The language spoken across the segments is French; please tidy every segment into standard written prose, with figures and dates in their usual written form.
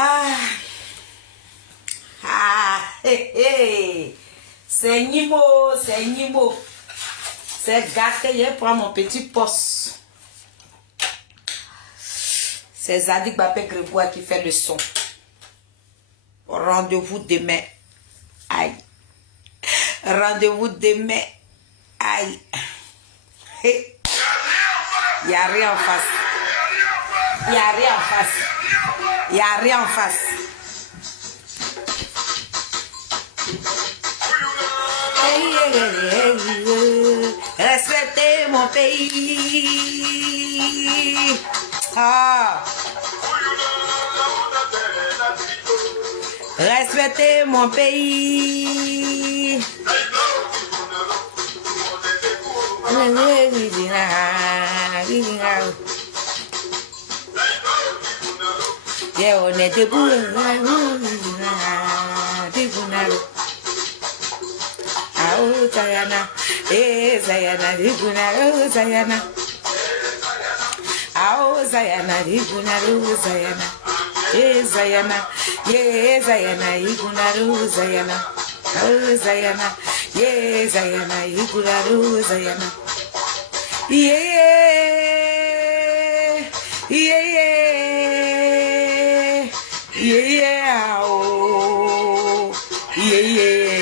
Ah, c'est Nimo, c'est Nimo. C'est gâté, je prends mon petit poste. C'est Zadig Bapé Grégoire qui fait le son. Rendez-vous demain. Aïe. Rendez-vous demain. Aïe. Il n'y a rien en face. Il n'y a rien en face. Il n'y a rien en face. Respectez mon pays. Ah. Respectez mon pays. Yeah, on est debout. Oh, Zayana, eh, Zayana, Riguna, oh, Zayana. Oh, Zayana, Riguna, oh, Zayana. Eh, Zayana, yeah, Zayana, Riguna, oh, Zayana. Oh, Zayana, yeah, Zayana, Riguna, oh, Zayana. Yeah, yeah, yeah, yeah, oh, yeah, yeah.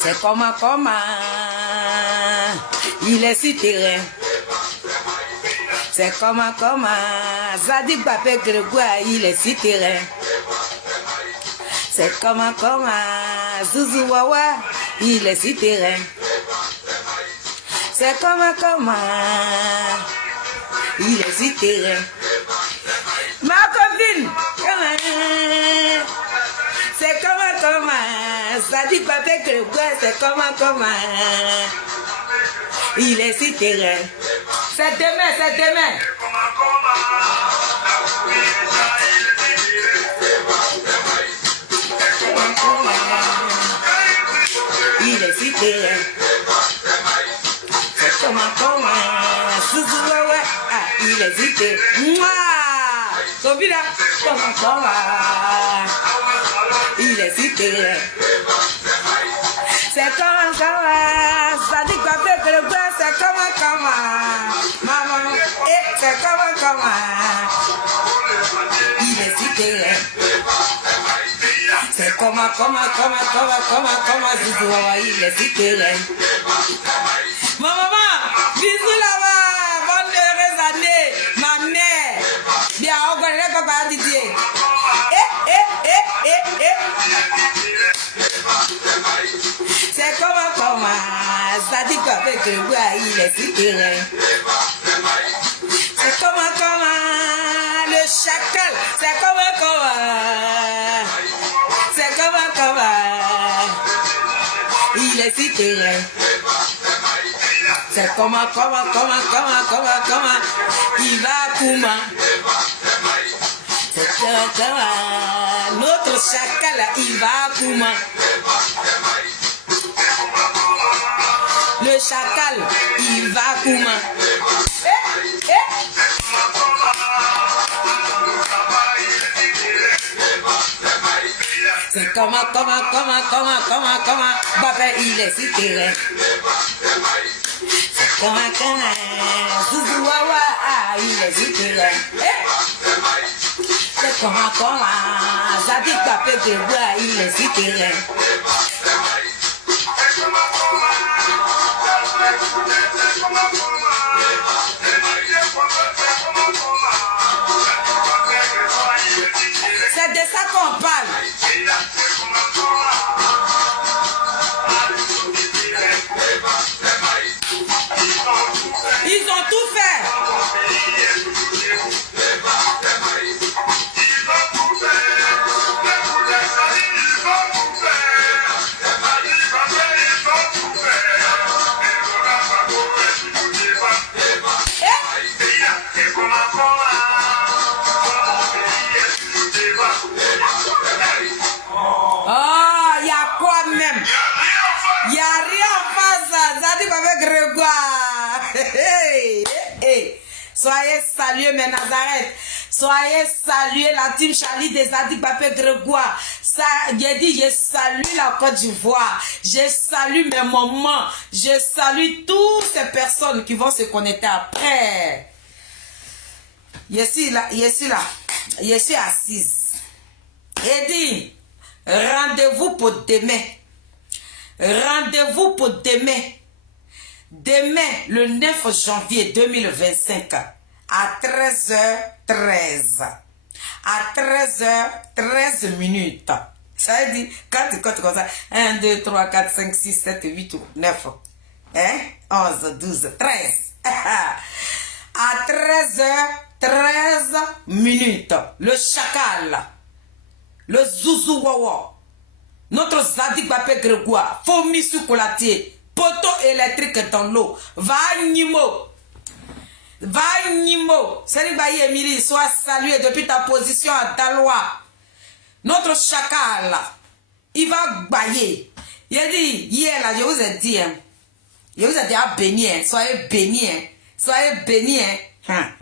C'est comment, il est si terrain. C'est comment, Zadig Bapé Grégoire, il est si terrain. C'est comment, Zouzou Wawa, il est si terrain. C'est comment, il est si terrain. Ma copine, c'est comment, Zadig Bapé Grégoire, c'est comment, il est si terrain. C'est demain, c'est demain. Il est si terrain. C'est comment, Zouzou, ouais, ah, il est si terrain. Mouah, copine, comment, il est si terrain. C'est comment, Zadig Bapé Grégoire, c'est comment, maman, et c'est comment, il est si terrain. C'est comment, Zouzou, il est si terrain. Ma maman, bisous là-bas, bonne heureuse année, ma mère. Bien, on connaît papa Didier. C'est comment, Zadig Bapé Grégoire, il est si terrain. C'est comment, le chacal, c'est comment, c'est comment, il est si terrain. C'est comment, il va Kouma. C'est comment, notre chacal, il va Kouma. Le chacal, il va Kouma. C'est comment, Bapé, il est si terrain. C'est comment, Zouzou Wawa, ah, il est si terrain. C'est comment, Zadig Bapé Grégoire, il est si terrain. C'est de ça qu'on parle. Ils ont tout fait. Oh, il y a quoi même? Il n'y a rien en face. Zadig Bapé Grégoire. Soyez salués, mes Nazareth. Soyez salués, la team Charlie des Adik Bapé Grégoire. Ça, j'ai dit, je salue la Côte d'Ivoire. Je salue mes mamans. Je salue toutes ces personnes qui vont se connecter après. Je suis là. Je suis assise. Et dit, rendez-vous pour demain. Rendez-vous pour demain. Demain, le 9 janvier 2025, à 13h13. À 13h13 minutes. Ça veut dire, quand tu comptes comme ça, 1, 2, 3, 4, 5, 6, 7, 8, 9, 11, 12, 13. À 13h13 minutes, le chacal, le zouzou wawa, notre Zadik Bapé Grégoire, Fomi Soukolatier, poteau électrique dans l'eau, va Nimo. Zadik Baye Emily, sois salué depuis ta position à Dalois. Notre chacal, il va bailler. Il a dit, hier là, je vous ai dit, je vous ai dit, béni, soyez bénis, soyez bénis.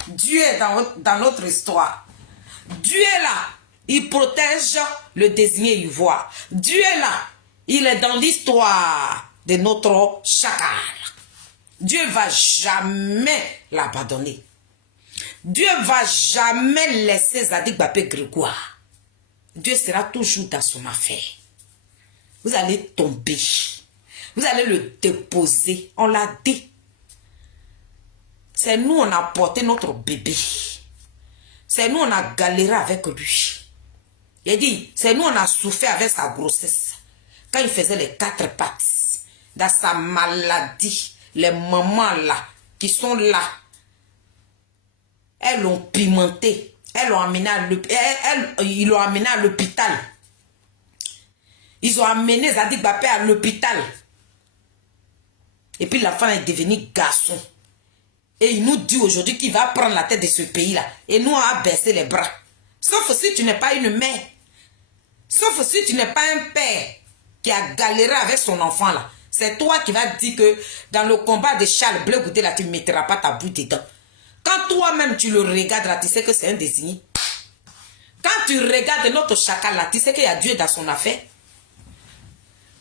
Dieu est dans notre histoire. Dieu est là. Il protège le désigné ivoire. Dieu est là. Il est dans l'histoire de notre chacal. Dieu ne va jamais l'abandonner. Dieu ne va jamais laisser Zadik Bapé Grégoire. Dieu sera toujours dans son affaire. Vous allez tomber. Vous allez le déposer. On l'a dit. C'est nous, on a porté notre bébé. C'est nous, on a galéré avec lui. Il a dit, c'est nous, on a souffert avec sa grossesse. Quand il faisait les 4 pattes, dans sa maladie, les mamans là, qui sont là, elles l'ont pimenté. Ils l'ont amené à l'hôpital. Ils ont amené Zadik Bapé à l'hôpital. Et puis l'enfant est devenu garçon. Et il nous dit aujourd'hui qu'il va prendre la tête de ce pays-là. Et nous, on a baissé les bras. Sauf si tu n'es pas une mère. Sauf si tu n'es pas un père qui a galéré avec son enfant-là. C'est toi qui vas dire que dans le combat de Charles Bleu Goudé, là, tu ne mettras pas ta boue dedans. Quand toi-même, tu le regardes, là, tu sais que c'est un désigné. Quand tu regardes notre chacal, là, tu sais qu'il y a Dieu dans son affaire.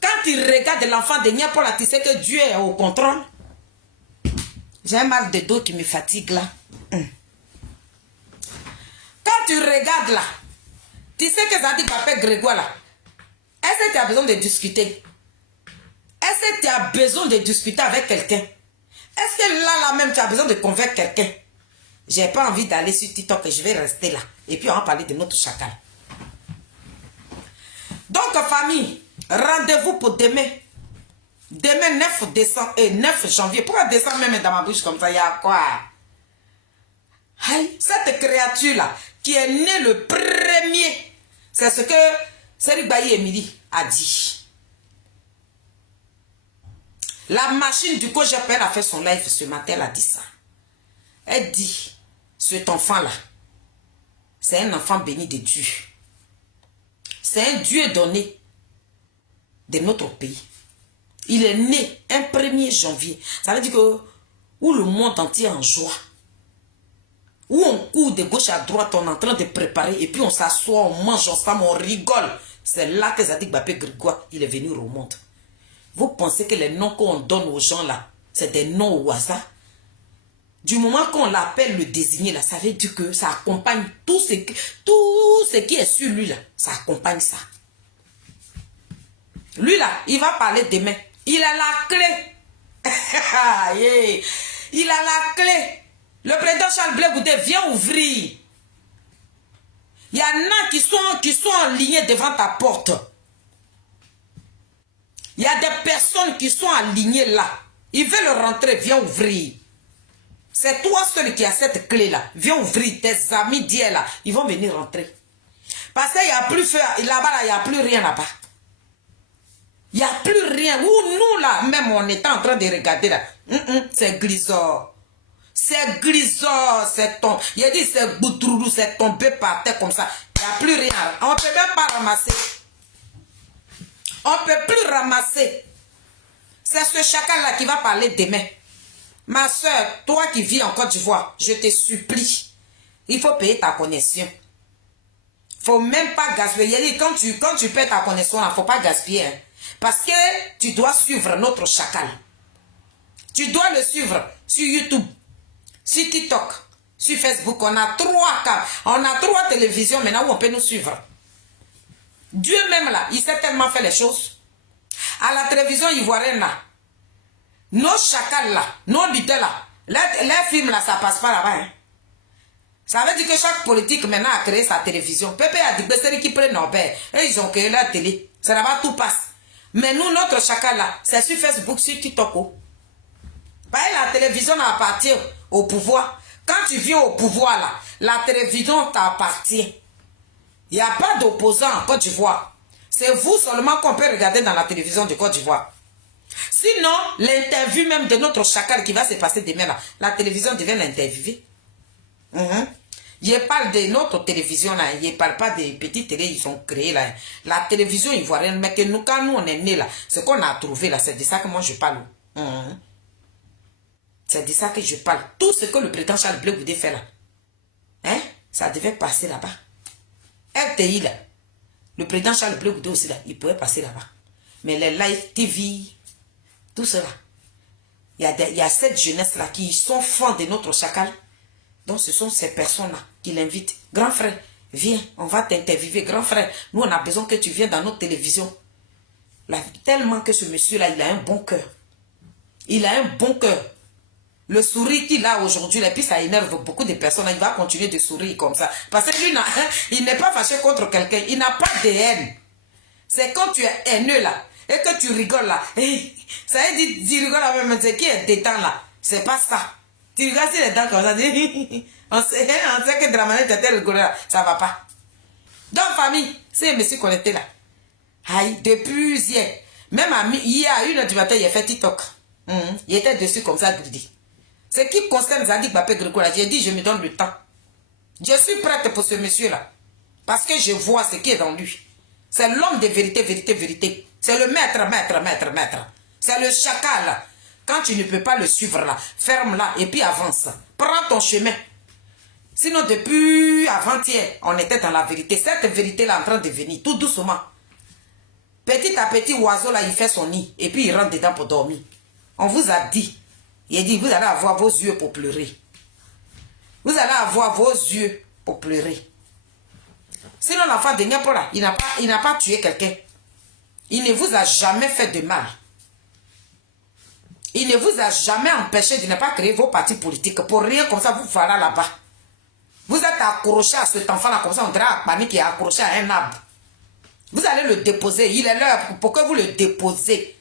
Quand tu regardes l'enfant de Niapo, là, tu sais que Dieu est au contrôle. J'ai un mal de dos qui me fatigue là. Quand tu regardes là, tu sais que Zadik Bapé Grégoire là, est-ce que tu as besoin de discuter? Est-ce que tu as besoin de discuter avec quelqu'un? Est-ce que là même tu as besoin de convaincre quelqu'un? J'ai pas envie d'aller sur TikTok et je vais rester là. Et puis on va parler de notre chacal. Donc famille, rendez-vous pour demain. Demain 9 décembre et 9 janvier. Pourquoi décembre même dans ma bouche comme ça? Il y a quoi? Aïe, cette créature-là qui est née le premier, c'est ce que Zadik Baye Emily a dit. La machine du coach GPN a fait son live ce matin, elle a dit ça. Elle dit, cet enfant-là, c'est un enfant béni de Dieu. C'est un Dieu donné de notre pays. Il est né un 1er janvier. Ça veut dire que où le monde entier est en joie. Où on court de gauche à droite, on est en train de préparer. Et puis on s'assoit, on mange ensemble, on rigole. C'est là que Zadik Bapé Grégoire, il est venu au monde. Vous pensez que les noms qu'on donne aux gens là, c'est des noms au hasard? Du moment qu'on l'appelle le désigné là, ça veut dire que ça accompagne tout ce qui est sur lui là. Ça accompagne ça. Lui là, il va parler demain. Il a la clé. Il a la clé. Le président Charles Bleu Goudé vient ouvrir. Il y en a qui sont alignés devant ta porte. Il y a des personnes qui sont alignées là. Ils veulent rentrer, viens ouvrir. C'est toi seul qui as cette clé-là. Viens ouvrir. Tes amis d'hier là, ils vont venir rentrer. Parce qu'il n'y a plus feu. Là-bas, il n'y a plus rien là-bas. Il n'y a plus rien. Où nous là, même on était en train de regarder là. C'est grisor. C'est grisor. C'est ton. Il a dit c'est boutroulou. C'est tombé par terre comme ça. Il n'y a plus rien. On ne peut même pas ramasser. On ne peut plus ramasser. C'est ce chacal là qui va parler demain. Ma soeur, toi qui vis en Côte d'Ivoire, je te supplie, il faut payer ta connexion. Faut même pas gaspiller. Quand tu paies ta connexion, il ne faut pas gaspiller. Hein. Parce que tu dois suivre notre chacal. Tu dois le suivre sur YouTube, sur TikTok, sur Facebook. On a 3 télévisions maintenant où on peut nous suivre. Dieu même là, il sait tellement faire les choses. À la télévision ivoirienne là, nos chacals là, nos leaders là, les films là, ça passe pas là-bas. Hein. Ça veut dire que chaque politique maintenant a créé sa télévision. Pépé a dit que c'est qui prennent nos pères. Et ils ont créé la télé. Ça là-bas tout passe. Mais nous, notre chacal là, c'est sur Facebook, sur TikTok. La télévision appartient au pouvoir. Quand tu viens au pouvoir là, la télévision t'appartient. Il n'y a pas d'opposant en Côte d'Ivoire. C'est vous seulement qu'on peut regarder dans la télévision de Côte d'Ivoire. Sinon, l'interview même de notre chacal qui va se passer demain là, la télévision devait l'interviewer. Je parle de notre télévision là, je ne parle pas des petites télé ils ont créé là. La télévision ivoirienne, mais que nous, quand nous on est nés là, ce qu'on a trouvé là, c'est de ça que moi je parle. C'est de ça que je parle. Tout ce que le président Charles Blé Goudé fait là, hein, ça devait passer là-bas. RTI là, le président Charles Blé Goudé aussi là, il pouvait passer là-bas. Mais les live TV, tout cela, il y a cette jeunesse là qui sont fans de notre chacal. Donc ce sont ces personnes-là qui l'invitent. Grand frère, viens, on va t'interviewer. Grand frère, nous on a besoin que tu viennes dans notre télévision. Là, tellement que ce monsieur-là, il a un bon cœur. Il a un bon cœur. Le sourire qu'il a aujourd'hui, et puis ça énerve beaucoup de personnes. Il va continuer de sourire comme ça. Parce que lui, il n'est pas fâché contre quelqu'un. Il n'a pas de haine. C'est quand tu es haineux là, et que tu rigoles là. Ça veut dire, tu rigoles là, mais c'est qui est détend là. C'est pas ça. Tu regardes les dents comme ça, on sait que de la manière dont tu rigolé là, ça va pas. Donc, famille, c'est monsieur connecté là. Aïe, depuis hier, même hier à 1h du matin, il a fait TikTok. Il était dessus comme ça, Gridi. Ce qui concerne Zadig Bapé Grégoire, j'ai dit, je me donne le temps. Je suis prête pour ce monsieur-là. Parce que je vois ce qui est dans lui. C'est l'homme de vérité, vérité, vérité. C'est le maître. C'est le chacal là. Quand tu ne peux pas le suivre là, ferme-la et puis avance. Prends ton chemin. Sinon, depuis avant-hier, on était dans la vérité. Cette vérité-là est en train de venir, tout doucement. Petit à petit, oiseau là, il fait son nid. Et puis, il rentre dedans pour dormir. On vous a dit. Il dit, vous allez avoir vos yeux pour pleurer. Vous allez avoir vos yeux pour pleurer. Sinon, l'enfant de Niapo là, il n'a pas tué quelqu'un. Il ne vous a jamais fait de mal. Il ne vous a jamais empêché de ne pas créer vos partis politiques. Pour rien comme ça, vous voilà là-bas. Vous êtes accroché à cet enfant-là comme ça, on dirait un panique qui est accroché à un arbre. Vous allez le déposer. Il est l'heure pour que vous le déposez.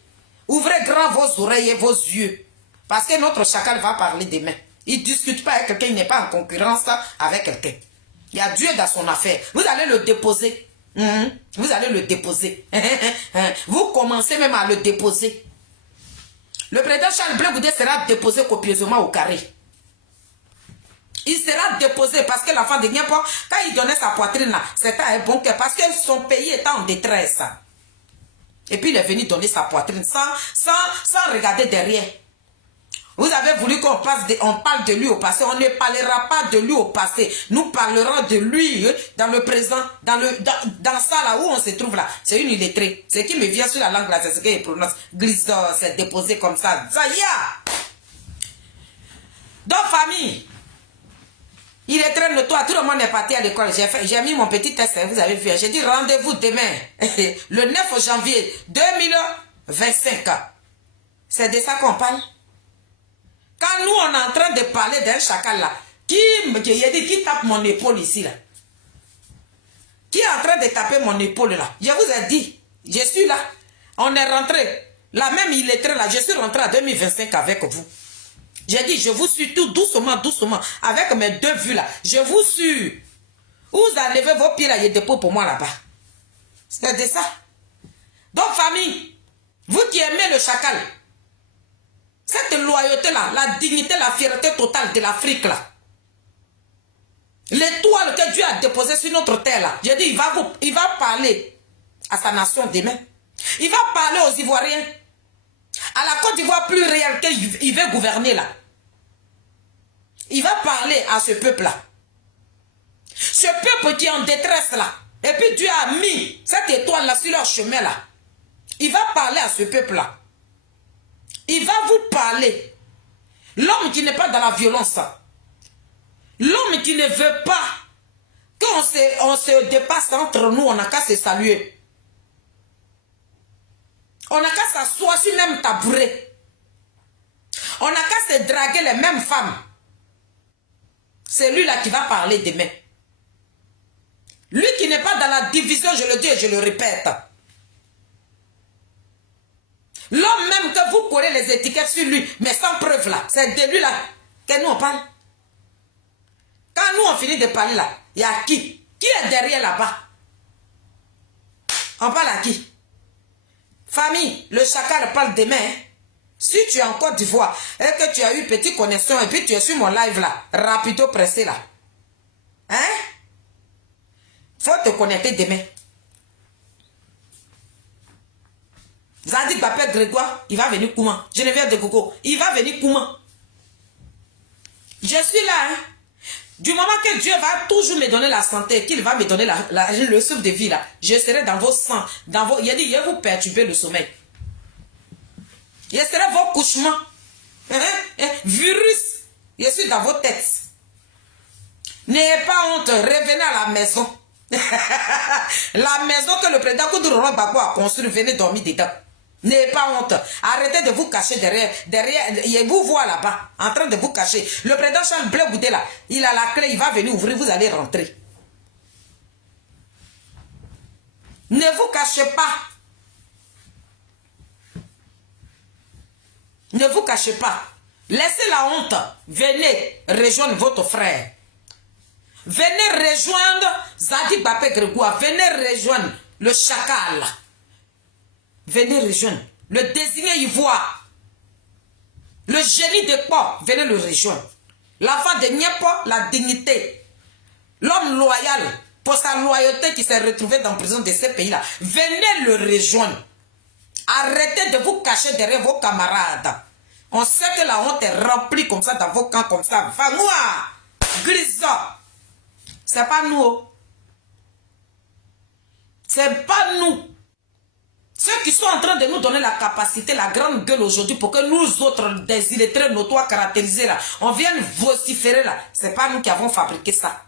Ouvrez grand vos oreilles et vos yeux. Parce que notre chacal va parler demain. Il ne discute pas avec quelqu'un, il n'est pas en concurrence avec quelqu'un. Il y a Dieu dans son affaire. Vous allez le déposer. Vous allez le déposer. Vous commencez même à le déposer. Le président Charles Blé Goudé sera déposé copieusement au carré. Il sera déposé parce que l'enfant de Niapo, quand il donnait sa poitrine là, c'était un bon cœur parce que son pays était en détresse. Et puis il est venu donner sa poitrine sans regarder derrière. Vous avez voulu qu'on parle de lui au passé. On ne parlera pas de lui au passé. Nous parlerons de lui dans le présent, dans ça là où on se trouve là. C'est une illettrée. Ce qui me vient sur la langue là, c'est ce qu'il prononce. Glisse, c'est déposé comme ça. Zaya! Donc famille, il est très notoire. Tout le monde est parti à l'école. J'ai mis mon petit test, vous avez vu. J'ai dit rendez-vous demain, le 9 janvier 2025. C'est de ça qu'on parle. Quand nous, on est en train de parler d'un chacal là, qui tape mon épaule ici là, qui est en train de taper mon épaule là, je vous ai dit, je suis là, on est rentré, là même il est très là, je suis rentré en 2025 avec vous. J'ai dit, je vous suis tout doucement, doucement, avec mes deux vues là, je vous suis. Vous enlevez vos pieds là, il y a des pots pour moi là-bas. C'est de ça. Donc famille, vous qui aimez le chacal, cette loyauté-là, la dignité, la fierté totale de l'Afrique, là. L'étoile que Dieu a déposée sur notre terre, là. J'ai dit, il va parler à sa nation demain. Il va parler aux Ivoiriens. À la Côte d'Ivoire plus réelle qu'il veut gouverner, là. Il va parler à ce peuple-là. Ce peuple qui est en détresse là. Et puis Dieu a mis cette étoile-là sur leur chemin-là. Il va parler à ce peuple-là. Il va vous parler. L'homme qui n'est pas dans la violence. L'homme qui ne veut pas qu'on se dépasse entre nous, on n'a qu'à se saluer. On n'a qu'à s'asseoir sur le même tabouret. On n'a qu'à se draguer les mêmes femmes. C'est lui là qui va parler demain. Lui qui n'est pas dans la division, je le dis et je le répète. L'homme même que vous collez les étiquettes sur lui, mais sans preuve là, c'est de lui là que nous on parle. Quand nous on finit de parler là, il y a qui? Qui est derrière là-bas? On parle à qui? Famille, le chacal parle demain. Hein? Si tu es en Côte d'Ivoire et que tu as eu petite connexion et puis tu es sur mon live là, rapido pressé là. Hein? Faut te connecter demain. Zadig Bapé Grégoire, il va venir comment? Geneviève de Coco, il va venir comment? Je suis là, hein? Du moment que Dieu va toujours me donner la santé, qu'il va me donner le souffle de vie là, je serai dans vos sangs, dans vos. Il a dit, il va vous perturber le sommeil. Je serai vos couchements. Virus, je suis dans vos têtes. N'ayez pas honte, revenez à la maison. La maison que le président Koudouro Bako a construite, venez dormir dedans. N'ayez pas honte. Arrêtez de vous cacher derrière. Il vous voit là-bas, en train de vous cacher. Le président Charles Blé Goudé là, il a la clé, il va venir ouvrir, vous allez rentrer. Ne vous cachez pas. Ne vous cachez pas. Laissez la honte. Venez rejoindre votre frère. Venez rejoindre Zadig Bapé Grégoire. Venez rejoindre le chacal. Venez rejoindre le désigné ivoire. Le génie de Port. Venez le rejoindre. L'enfant de Niepo, la dignité. L'homme loyal pour sa loyauté qui s'est retrouvé dans la prison de ces pays-là. Venez le rejoindre. Arrêtez de vous cacher derrière vos camarades. On sait que la honte est remplie comme ça dans vos camps comme ça. Va-moi, grisant. C'est pas nous. C'est pas nous. Ceux qui sont en train de nous donner la capacité, la grande gueule aujourd'hui pour que nous autres, des illettrés notoires caractérisés là, on vienne vociférer là. C'est pas nous qui avons fabriqué ça.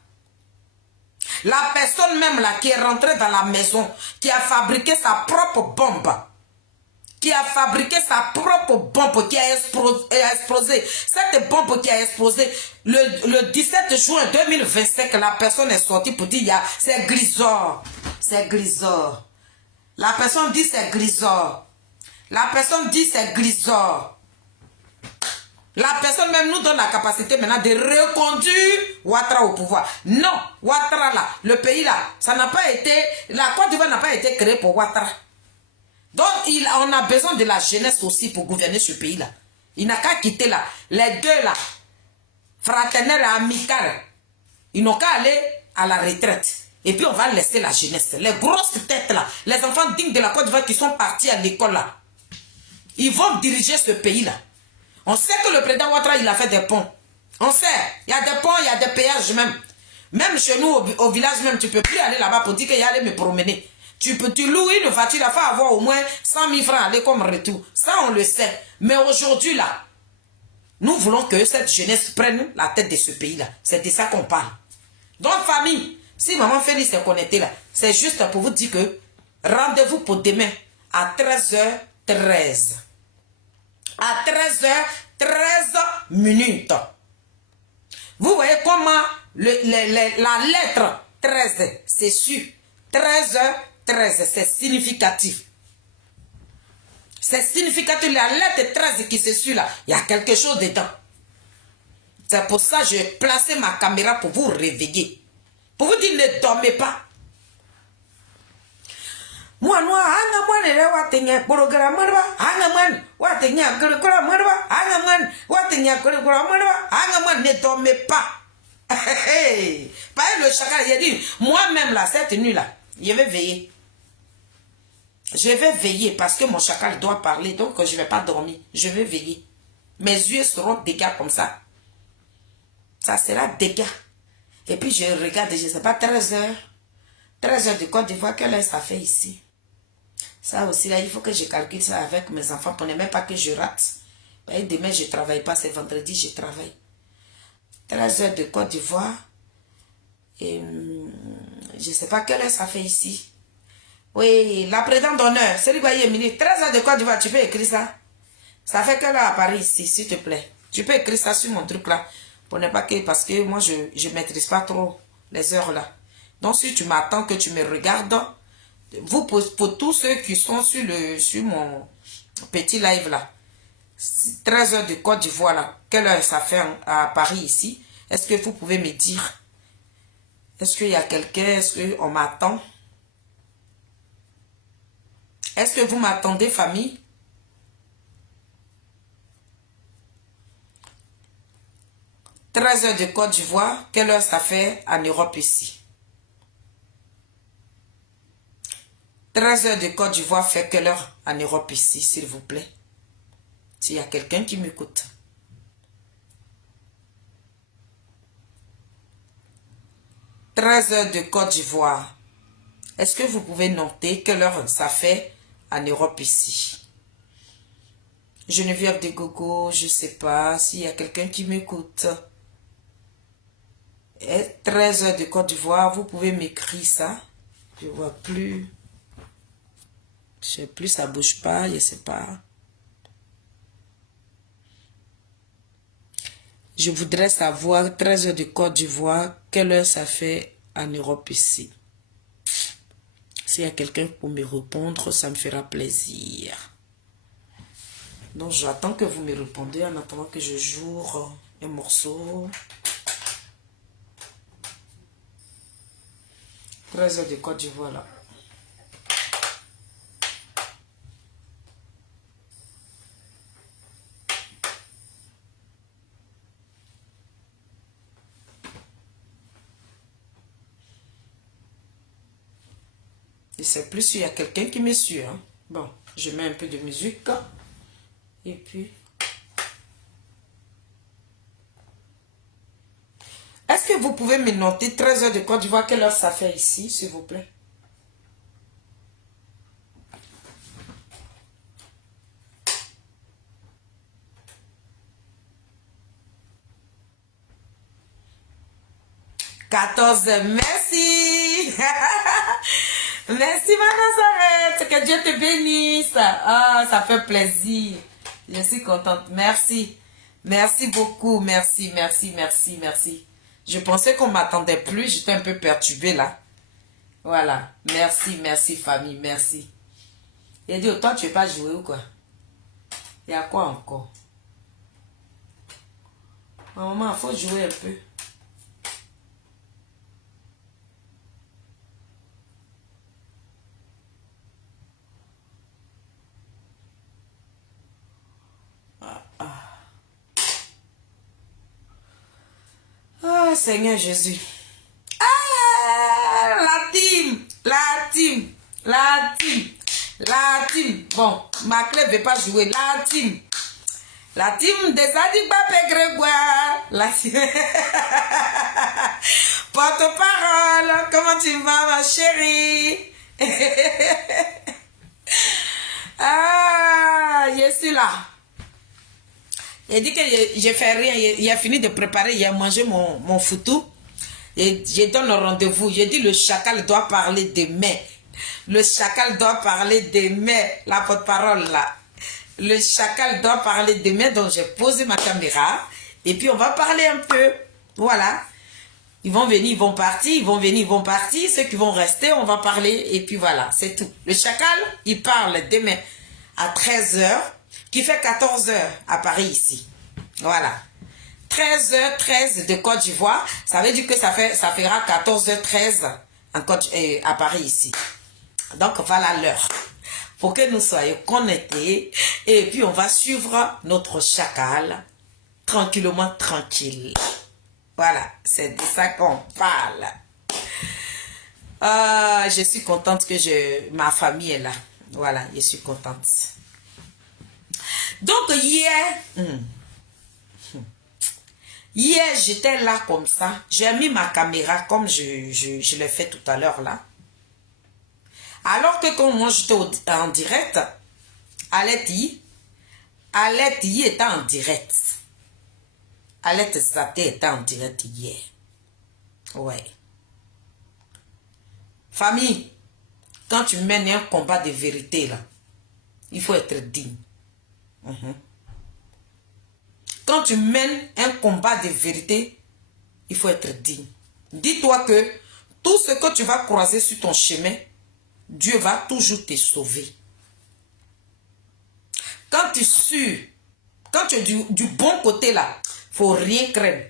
La personne même là qui est rentrée dans la maison, qui a fabriqué sa propre bombe, qui a fabriqué sa propre bombe qui a explosé. Cette bombe qui a explosé le 17 juin 2025, la personne est sortie pour dire, c'est Grisor. C'est Grisor. La personne dit c'est Grisor. La personne dit c'est Grisor. La personne même nous donne la capacité maintenant de reconduire Ouattara au pouvoir. Non, Ouattara là, le pays là, ça n'a pas été, la Côte d'Ivoire n'a pas été créée pour Ouattara. Donc on a besoin de la jeunesse aussi pour gouverner ce pays là. Il n'a qu'à quitter là, les deux là, fraternels et amicaux. Ils n'ont qu'à aller à la retraite. Et puis on va laisser la jeunesse, les grosses têtes là, les enfants dignes de la Côte d'Ivoire qui sont partis à l'école là. Ils vont diriger ce pays là. On sait que le président Ouattara, il a fait des ponts. On sait, il y a des ponts, il y a des péages même. Même chez nous, au village même, tu ne peux plus aller là-bas pour dire qu'il y a aller me promener. Tu loues une voiture, il faut avoir au moins 100 000 francs aller comme retour. Ça, on le sait. Mais aujourd'hui, là, nous voulons que cette jeunesse prenne la tête de ce pays-là. C'est de ça qu'on parle. Donc, famille, si maman Félix est connectée là, c'est juste pour vous dire que rendez-vous pour demain à 13h13. À 13h13. Vous voyez comment la lettre 13, c'est sûr. 13h13, c'est significatif. C'est significatif. La lettre 13 qui se suit là, il y a quelque chose dedans. C'est pour ça que j'ai placé ma caméra pour vous réveiller. Pour vous dire, ne dormez pas. Moi, ne dormez pas. Pareil, le chacal, il a dit, moi-même là, cette nuit-là, je vais veiller. Je vais veiller parce que mon chacal doit parler, donc je ne vais pas dormir. Je vais veiller. Mes yeux seront dégâts comme ça. ça sera dégâts. Et puis je regarde, je ne sais pas, 13 heures. 13 heures de Côte d'Ivoire, quelle heure ça fait ici? Ça aussi, là, il faut que je calcule ça avec mes enfants pour ne même pas que je rate. Et demain, je ne travaille pas, c'est vendredi, je travaille. 13 heures de Côte d'Ivoire. Et je ne sais pas quelle heure ça fait ici. Oui, la présidente d'honneur, c'est lui minute. 13 heures de Côte d'Ivoire, tu peux écrire ça? Ça fait quelle heure à Paris ici, s'il te plaît? Tu peux écrire ça sur mon truc là. Pour ne pas que, parce que moi, je ne maîtrise pas trop les heures là. Donc, si tu m'attends que tu me regardes, vous, pour tous ceux qui sont sur mon petit live là, 13 heures de Côte d'Ivoire là, quelle heure ça fait à Paris ici? Est-ce que vous pouvez me dire? Est-ce qu'il y a quelqu'un? Est-ce qu'on m'attend? Est-ce que vous m'attendez, famille? « 13 heures de Côte d'Ivoire, quelle heure ça fait en Europe ici? 13 heures de Côte d'Ivoire fait quelle heure en Europe ici, s'il vous plaît? S'il y a quelqu'un qui m'écoute. 13 heures de Côte d'Ivoire. Est-ce que vous pouvez noter quelle heure ça fait en Europe ici? Geneviève de Gogo, je ne sais pas s'il y a quelqu'un qui m'écoute. 13 heures de Côte d'Ivoire, vous pouvez m'écrire ça. Je ne vois plus. Je ne sais plus, ça ne bouge pas, je ne sais pas. Je voudrais savoir, 13 heures de Côte d'Ivoire, quelle heure ça fait en Europe ici? S'il y a quelqu'un pour me répondre, ça me fera plaisir. Donc, j'attends que vous me répondez en attendant que je joue un morceau. 13 heures de Côte d'Ivoire, là. Je ne sais plus s'il y a quelqu'un qui me suit. Hein. Bon, je mets un peu de musique. Et puis... Est-ce que vous pouvez me noter 13 heures de Côte d'Ivoire, quelle heure ça fait ici, s'il vous plaît? « 14 heures, merci! Merci, ma Nazareth, que Dieu te bénisse. Ah, ça fait plaisir. Je suis contente. Merci. Merci beaucoup. Merci, merci, merci, merci. Je pensais qu'on ne m'attendait plus. J'étais un peu perturbée là. Voilà. Merci, merci, famille. Merci. Il a dit, toi, tu ne veux pas jouer ou quoi? Il y a quoi encore? Maman, il faut jouer un peu. Oh, Seigneur Jésus. Ah, la team. Bon, ma clé ne veut pas jouer. La team des Adibapé Grégoire. La team. Porte-parole, comment tu vas, ma chérie? Ah, je suis là. Il dit que je fais rien. Il a fini de préparer. Il a mangé mon foutou. Et je donne le rendez-vous. Je dis le chacal doit parler demain. Le chacal doit parler demain. La porte-parole là. Le chacal doit parler demain. Donc j'ai posé ma caméra. Et puis on va parler un peu. Voilà. Ils vont venir, ils vont partir. Ils vont venir, ils vont partir. Ceux qui vont rester, on va parler. Et puis voilà, c'est tout. Le chacal, il parle demain à 13 h. Qui fait 14 h à Paris ici. Voilà. 13h13 de Côte d'Ivoire. Ça veut dire que ça fera 14h13 à Paris ici. Donc voilà l'heure. Pour que nous soyons connectés. Et puis on va suivre notre chacal. Tranquillement tranquille. Voilà. C'est de ça qu'on parle. Je suis contente que ma famille est là. Voilà. Je suis contente. Donc hier, Hier, j'étais là comme ça. J'ai mis ma caméra comme je l'ai fait tout à l'heure là. Alors que quand moi j'étais en direct, Aleti était en direct. Alette Zaté était en direct hier. Ouais. Famille, quand tu mènes un combat de vérité là, il faut être digne. Quand tu mènes un combat de vérité, il faut être digne. Dis-toi que tout ce que tu vas croiser sur ton chemin, Dieu va toujours te sauver. Quand tu es du bon côté là, il ne faut rien craindre.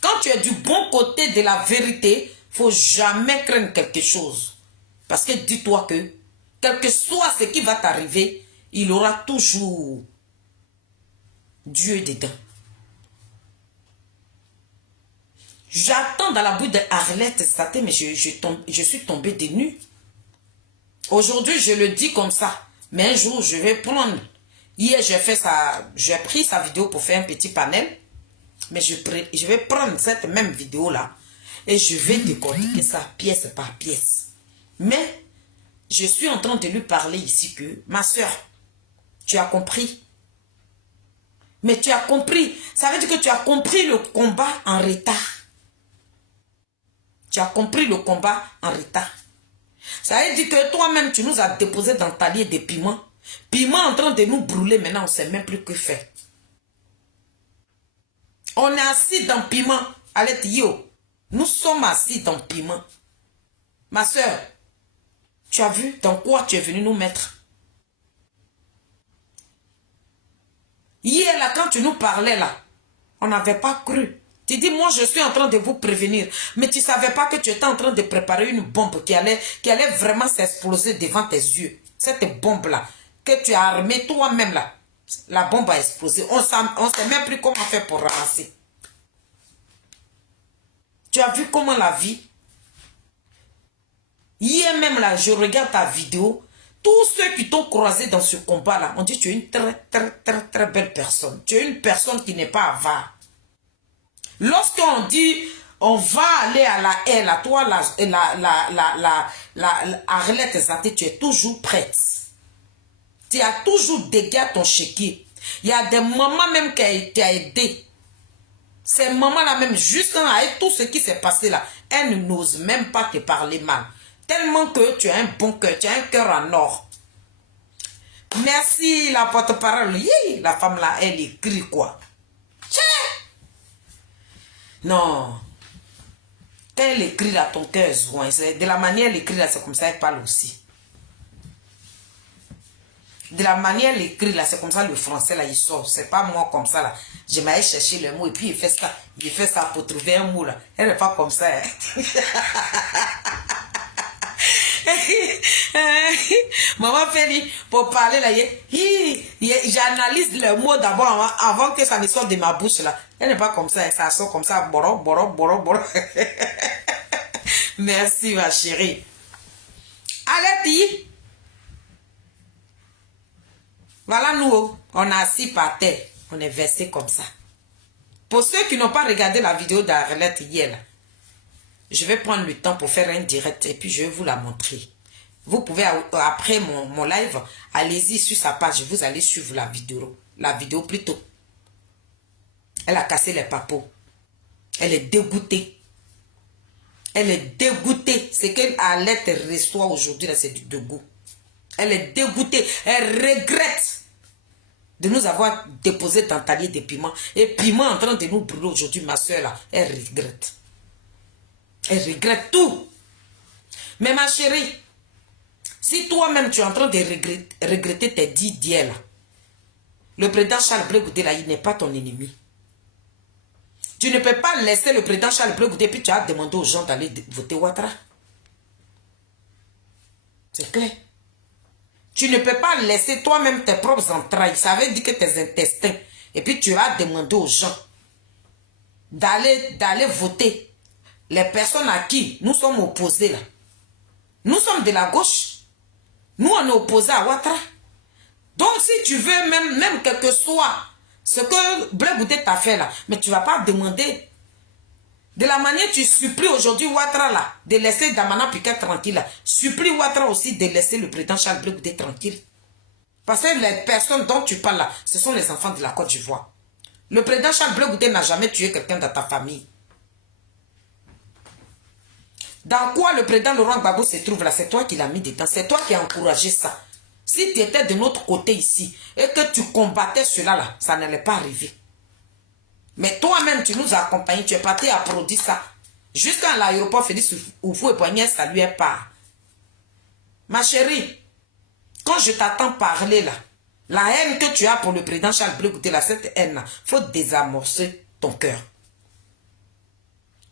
Quand tu es du bon côté de la vérité, il ne faut jamais craindre quelque chose. Parce que dis-toi que, quel que soit ce qui va t'arriver, il y aura toujours Dieu dedans. J'attends dans la bouche de Arlette Zaté, mais je suis tombée des nues. Aujourd'hui, je le dis comme ça. Mais un jour, je vais prendre. Hier, j'ai pris sa vidéo pour faire un petit panel. Mais je vais prendre cette même vidéo-là. Et je vais décortiquer ça pièce par pièce. Mais, je suis en train de lui parler ici que, ma soeur, tu as compris. Mais tu as compris. Ça veut dire que tu as compris le combat en retard. Tu as compris le combat en retard. Ça veut dire que toi-même, tu nous as déposé dans le talier des piments. Piments en train de nous brûler. Maintenant, on ne sait même plus que faire. On est assis dans piment. Allez, yo. Nous sommes assis dans piment. Ma soeur, tu as vu dans quoi tu es venu nous mettre? Hier, là, quand tu nous parlais, là, on n'avait pas cru. Tu dis, moi, je suis en train de vous prévenir. Mais tu ne savais pas que tu étais en train de préparer une bombe qui allait vraiment s'exploser devant tes yeux. Cette bombe-là, que tu as armée toi-même, là, la bombe a explosé. On ne sait même plus comment faire pour ramasser. Tu as vu comment la vie? Hier même, là, je regarde ta vidéo. Tous ceux qui t'ont croisé dans ce combat-là, on dit que tu es une très belle personne. Tu es une personne qui n'est pas avare. Lorsqu'on dit, on va aller à la haie, là, toi, Arlette Zaté, tu es toujours prête. Tu as toujours dégagé ton chéquier. Il y a des mamans même qui t'ont aidé. Ces mamans-là même, juste avec tout ce qui s'est passé là, elles n'osent même pas te parler mal. Tellement que tu as un bon cœur, tu as un cœur en or. Merci la porte-parole. La femme là, elle écrit quoi? Non. Quand elle écrit là, ton cœur est joint. De la manière elle écrit là, c'est comme ça elle parle aussi. De la manière elle écrit là, c'est comme ça le français là, il sort. C'est pas moi comme ça là. Je m'allais chercher le mot et puis il fait ça. Il fait ça pour trouver un mot là. Elle n'est pas comme ça. Hein. Maman Félie, pour parler là, j'analyse le mot d'abord avant que ça ne sorte de ma bouche là. Elle n'est pas comme ça, ça sort comme ça, boro. Merci ma chérie. Allez, voilà nous, on est assis par terre, on est versé comme ça. Pour ceux qui n'ont pas regardé la vidéo d'Arlette hier là, je vais prendre le temps pour faire un direct et puis je vais vous la montrer. Vous pouvez, après mon live, allez-y sur sa page, vous allez suivre la vidéo plutôt. Elle a cassé les papeaux. Elle est dégoûtée. Elle est dégoûtée. Ce qu'Arlette reçoit aujourd'hui, c'est du dégoût. Elle est dégoûtée. Elle regrette de nous avoir déposé dans le talier de piment. Et piment en train de nous brûler aujourd'hui, ma soeur là, elle regrette. Elle regrette tout. Mais ma chérie, si toi-même tu es en train de regretter tes 10 d'hier là, le président Charles Blé Goudé là, il n'est pas ton ennemi. Tu ne peux pas laisser le président Charles Blé Goudé puis tu as demandé aux gens d'aller voter Ouattara. C'est clair. Tu ne peux pas laisser toi-même tes propres entrailles, ça veut dire que tes intestins, et puis tu as demandé aux gens d'aller voter les personnes à qui nous sommes opposés là. Nous sommes de la gauche. Nous, on est opposés à Ouattara. Donc, si tu veux, même quel que soit Ce que Blé Goudé t'a fait là, mais tu ne vas pas demander. De la manière tu supplies aujourd'hui Ouattara là, de laisser Damana Piquet tranquille là. Supplie Ouattara aussi de laisser le président Charles Blé Goudé tranquille. Parce que les personnes dont tu parles là, ce sont les enfants de la Côte d'Ivoire. Le président Charles Blé Goudé n'a jamais tué quelqu'un dans ta famille. Dans quoi le président Laurent Gbagbo se trouve là? C'est toi qui l'as mis dedans. C'est toi qui as encouragé ça. Si tu étais de notre côté ici et que tu combattais cela là, ça n'allait pas arriver. Mais toi-même, tu nous as accompagnés, tu es parti applaudir ça. Jusqu'à l'aéroport Félix Houphouët-Boigny, ça lui est pas. Ma chérie, quand je t'attends parler là, la haine que tu as pour le président Charles Blé Goudé, là, cette haine là, il faut désamorcer ton cœur.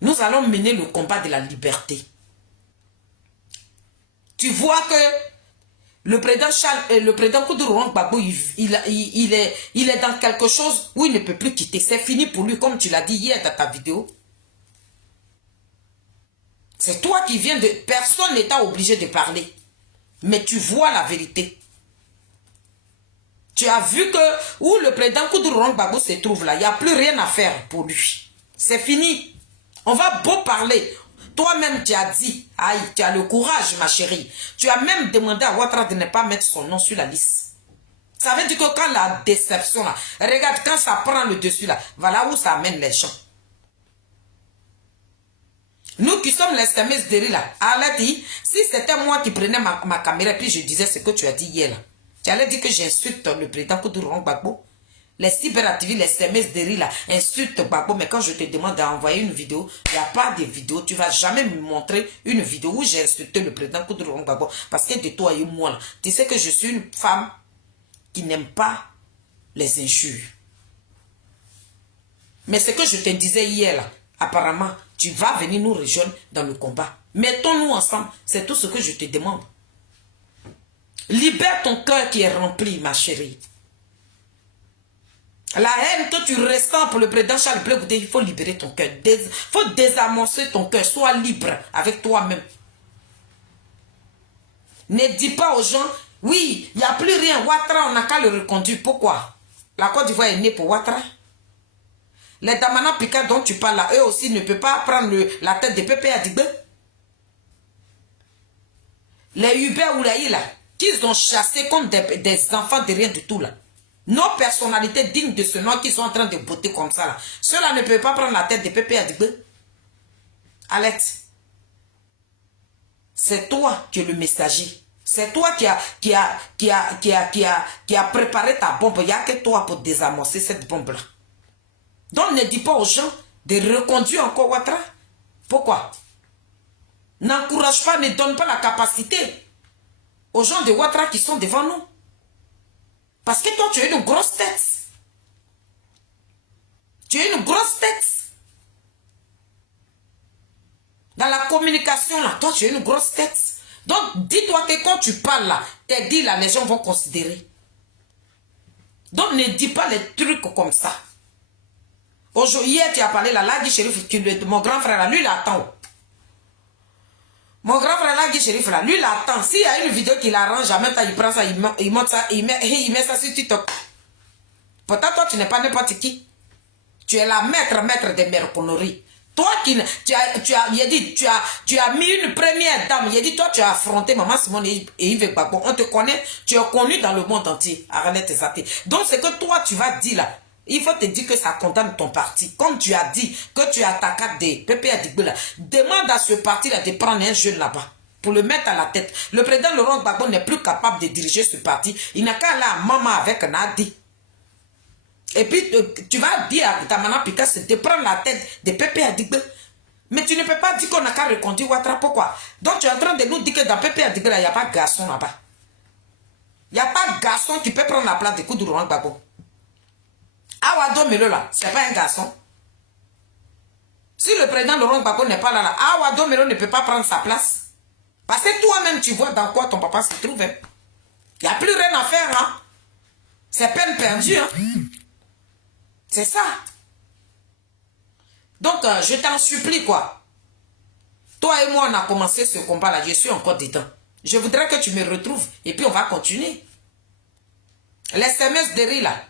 Nous allons mener le combat de la liberté. Tu vois que le président Koudou Gbagbo, il est dans quelque chose où il ne peut plus quitter. C'est fini pour lui, comme tu l'as dit hier dans ta vidéo. C'est toi qui viens de... Personne n'est obligé de parler. Mais tu vois la vérité. Tu as vu que où le président Koudou Gbagbo se trouve là, il n'y a plus rien à faire pour lui. C'est fini. On va beau parler. Toi-même, tu as dit, aïe, tu as le courage, ma chérie. Tu as même demandé à Ouattara de ne pas mettre son nom sur la liste. Ça veut dire que quand la déception, là, regarde, quand ça prend le dessus, là, voilà où ça amène les gens. Nous qui sommes les SMS de là, Alati, si c'était moi qui prenais ma caméra et puis je disais ce que tu as dit hier, là, tu allais dire que j'insulte le président Koudou Gbagbo. Les cyberactivistes, les SMS de là, insultent Gbagbo, mais quand je te demande d'envoyer une vidéo, il n'y a pas de vidéo. Tu ne vas jamais me montrer une vidéo où j'ai insulté le président Koudou Gbagbo. Parce que de toi et moi, là, tu sais que je suis une femme qui n'aime pas les injures. Mais ce que je te disais hier, là, apparemment, tu vas venir nous rejoindre dans le combat. Mettons-nous ensemble, c'est tout ce que je te demande. Libère ton cœur qui est rempli, ma chérie. La haine que tu ressens pour le président Charles Blé Goudé, il faut libérer ton cœur. Il faut désamorcer ton cœur. Sois libre avec toi-même. Ne dis pas aux gens, oui, il n'y a plus rien. Ouattara, on n'a qu'à le reconduire. Pourquoi? La Côte d'Ivoire est née pour Ouattara. Les Damana Piquet dont tu parles là, eux aussi ne peuvent pas prendre la tête de Pépé Adigbe. Les Hubert Oulaï là, qu'ils ont chassé comme des enfants de rien du tout là. Nos personnalités dignes de ce nom qui sont en train de botter comme ça là. Ceux-là ne peuvent pas prendre la tête de Pépé Adigbe. Alette. C'est toi qui es le messager. C'est toi qui a préparé ta bombe. Il n'y a que toi pour désamorcer cette bombe-là. Donc ne dis pas aux gens de reconduire encore Ouattara. Pourquoi? N'encourage pas, ne donne pas la capacité aux gens de Ouattara qui sont devant nous. Parce que toi, tu as une grosse tête. Tu as une grosse tête. Dans la communication, là, toi, tu as une grosse tête. Donc, dis-toi que quand tu parles, là, tes dits, là, les gens vont considérer. Donc, ne dis pas les trucs comme ça. Aujourd'hui, hier, tu as parlé, là, Guy Chérif, mon grand frère, là, lui, il attend. Mon grand frère, là, Guy Chérif, là, lui, il attend. S'il y a une vidéo qui l'arrange, en même temps, il prend ça, il monte ça, il met ça sur TikTok. Pourtant, toi, tu n'es pas n'importe qui. Tu es la maître des merconneries. Toi qui, tu as mis une première dame. Il a dit, toi, tu as affronté Maman Simone et Yves Gbagbo. On te connaît, tu es connu dans le monde entier. Arrête tes athées. Donc, c'est que toi, tu vas dire là, il faut te dire que ça condamne ton parti. Comme tu as dit que tu as ta carte de Pépé Adigbe là, demande à ce parti-là de prendre un jeune là-bas pour le mettre à la tête. Le président Laurent Gbagbo n'est plus capable de diriger ce parti. Il n'a qu'à aller à maman avec Nadi. Et puis, tu vas dire à Damana Piquet de prendre la tête de Pépé Adigbe. Mais tu ne peux pas dire qu'on n'a qu'à reconduire Ouattara. Pourquoi? Donc, tu es en train de nous dire que dans Pépé Adigbe, il n'y a pas de garçon là-bas. Il n'y a pas de garçon qui peut prendre la place de Koudou Gbagbo. Awado Melo là, c'est pas un garçon. Si le président Laurent Gbagbo n'est pas là, Awado Melo ne peut pas prendre sa place. Parce que toi-même, tu vois dans quoi ton papa se trouve. Il n'y a plus rien à faire. Hein? C'est peine perdue. Hein? C'est ça. Donc, je t'en supplie, quoi. Toi et moi, on a commencé ce combat-là. Je suis encore dedans. Je voudrais que tu me retrouves. Et puis, on va continuer. Les SMS de riz, là.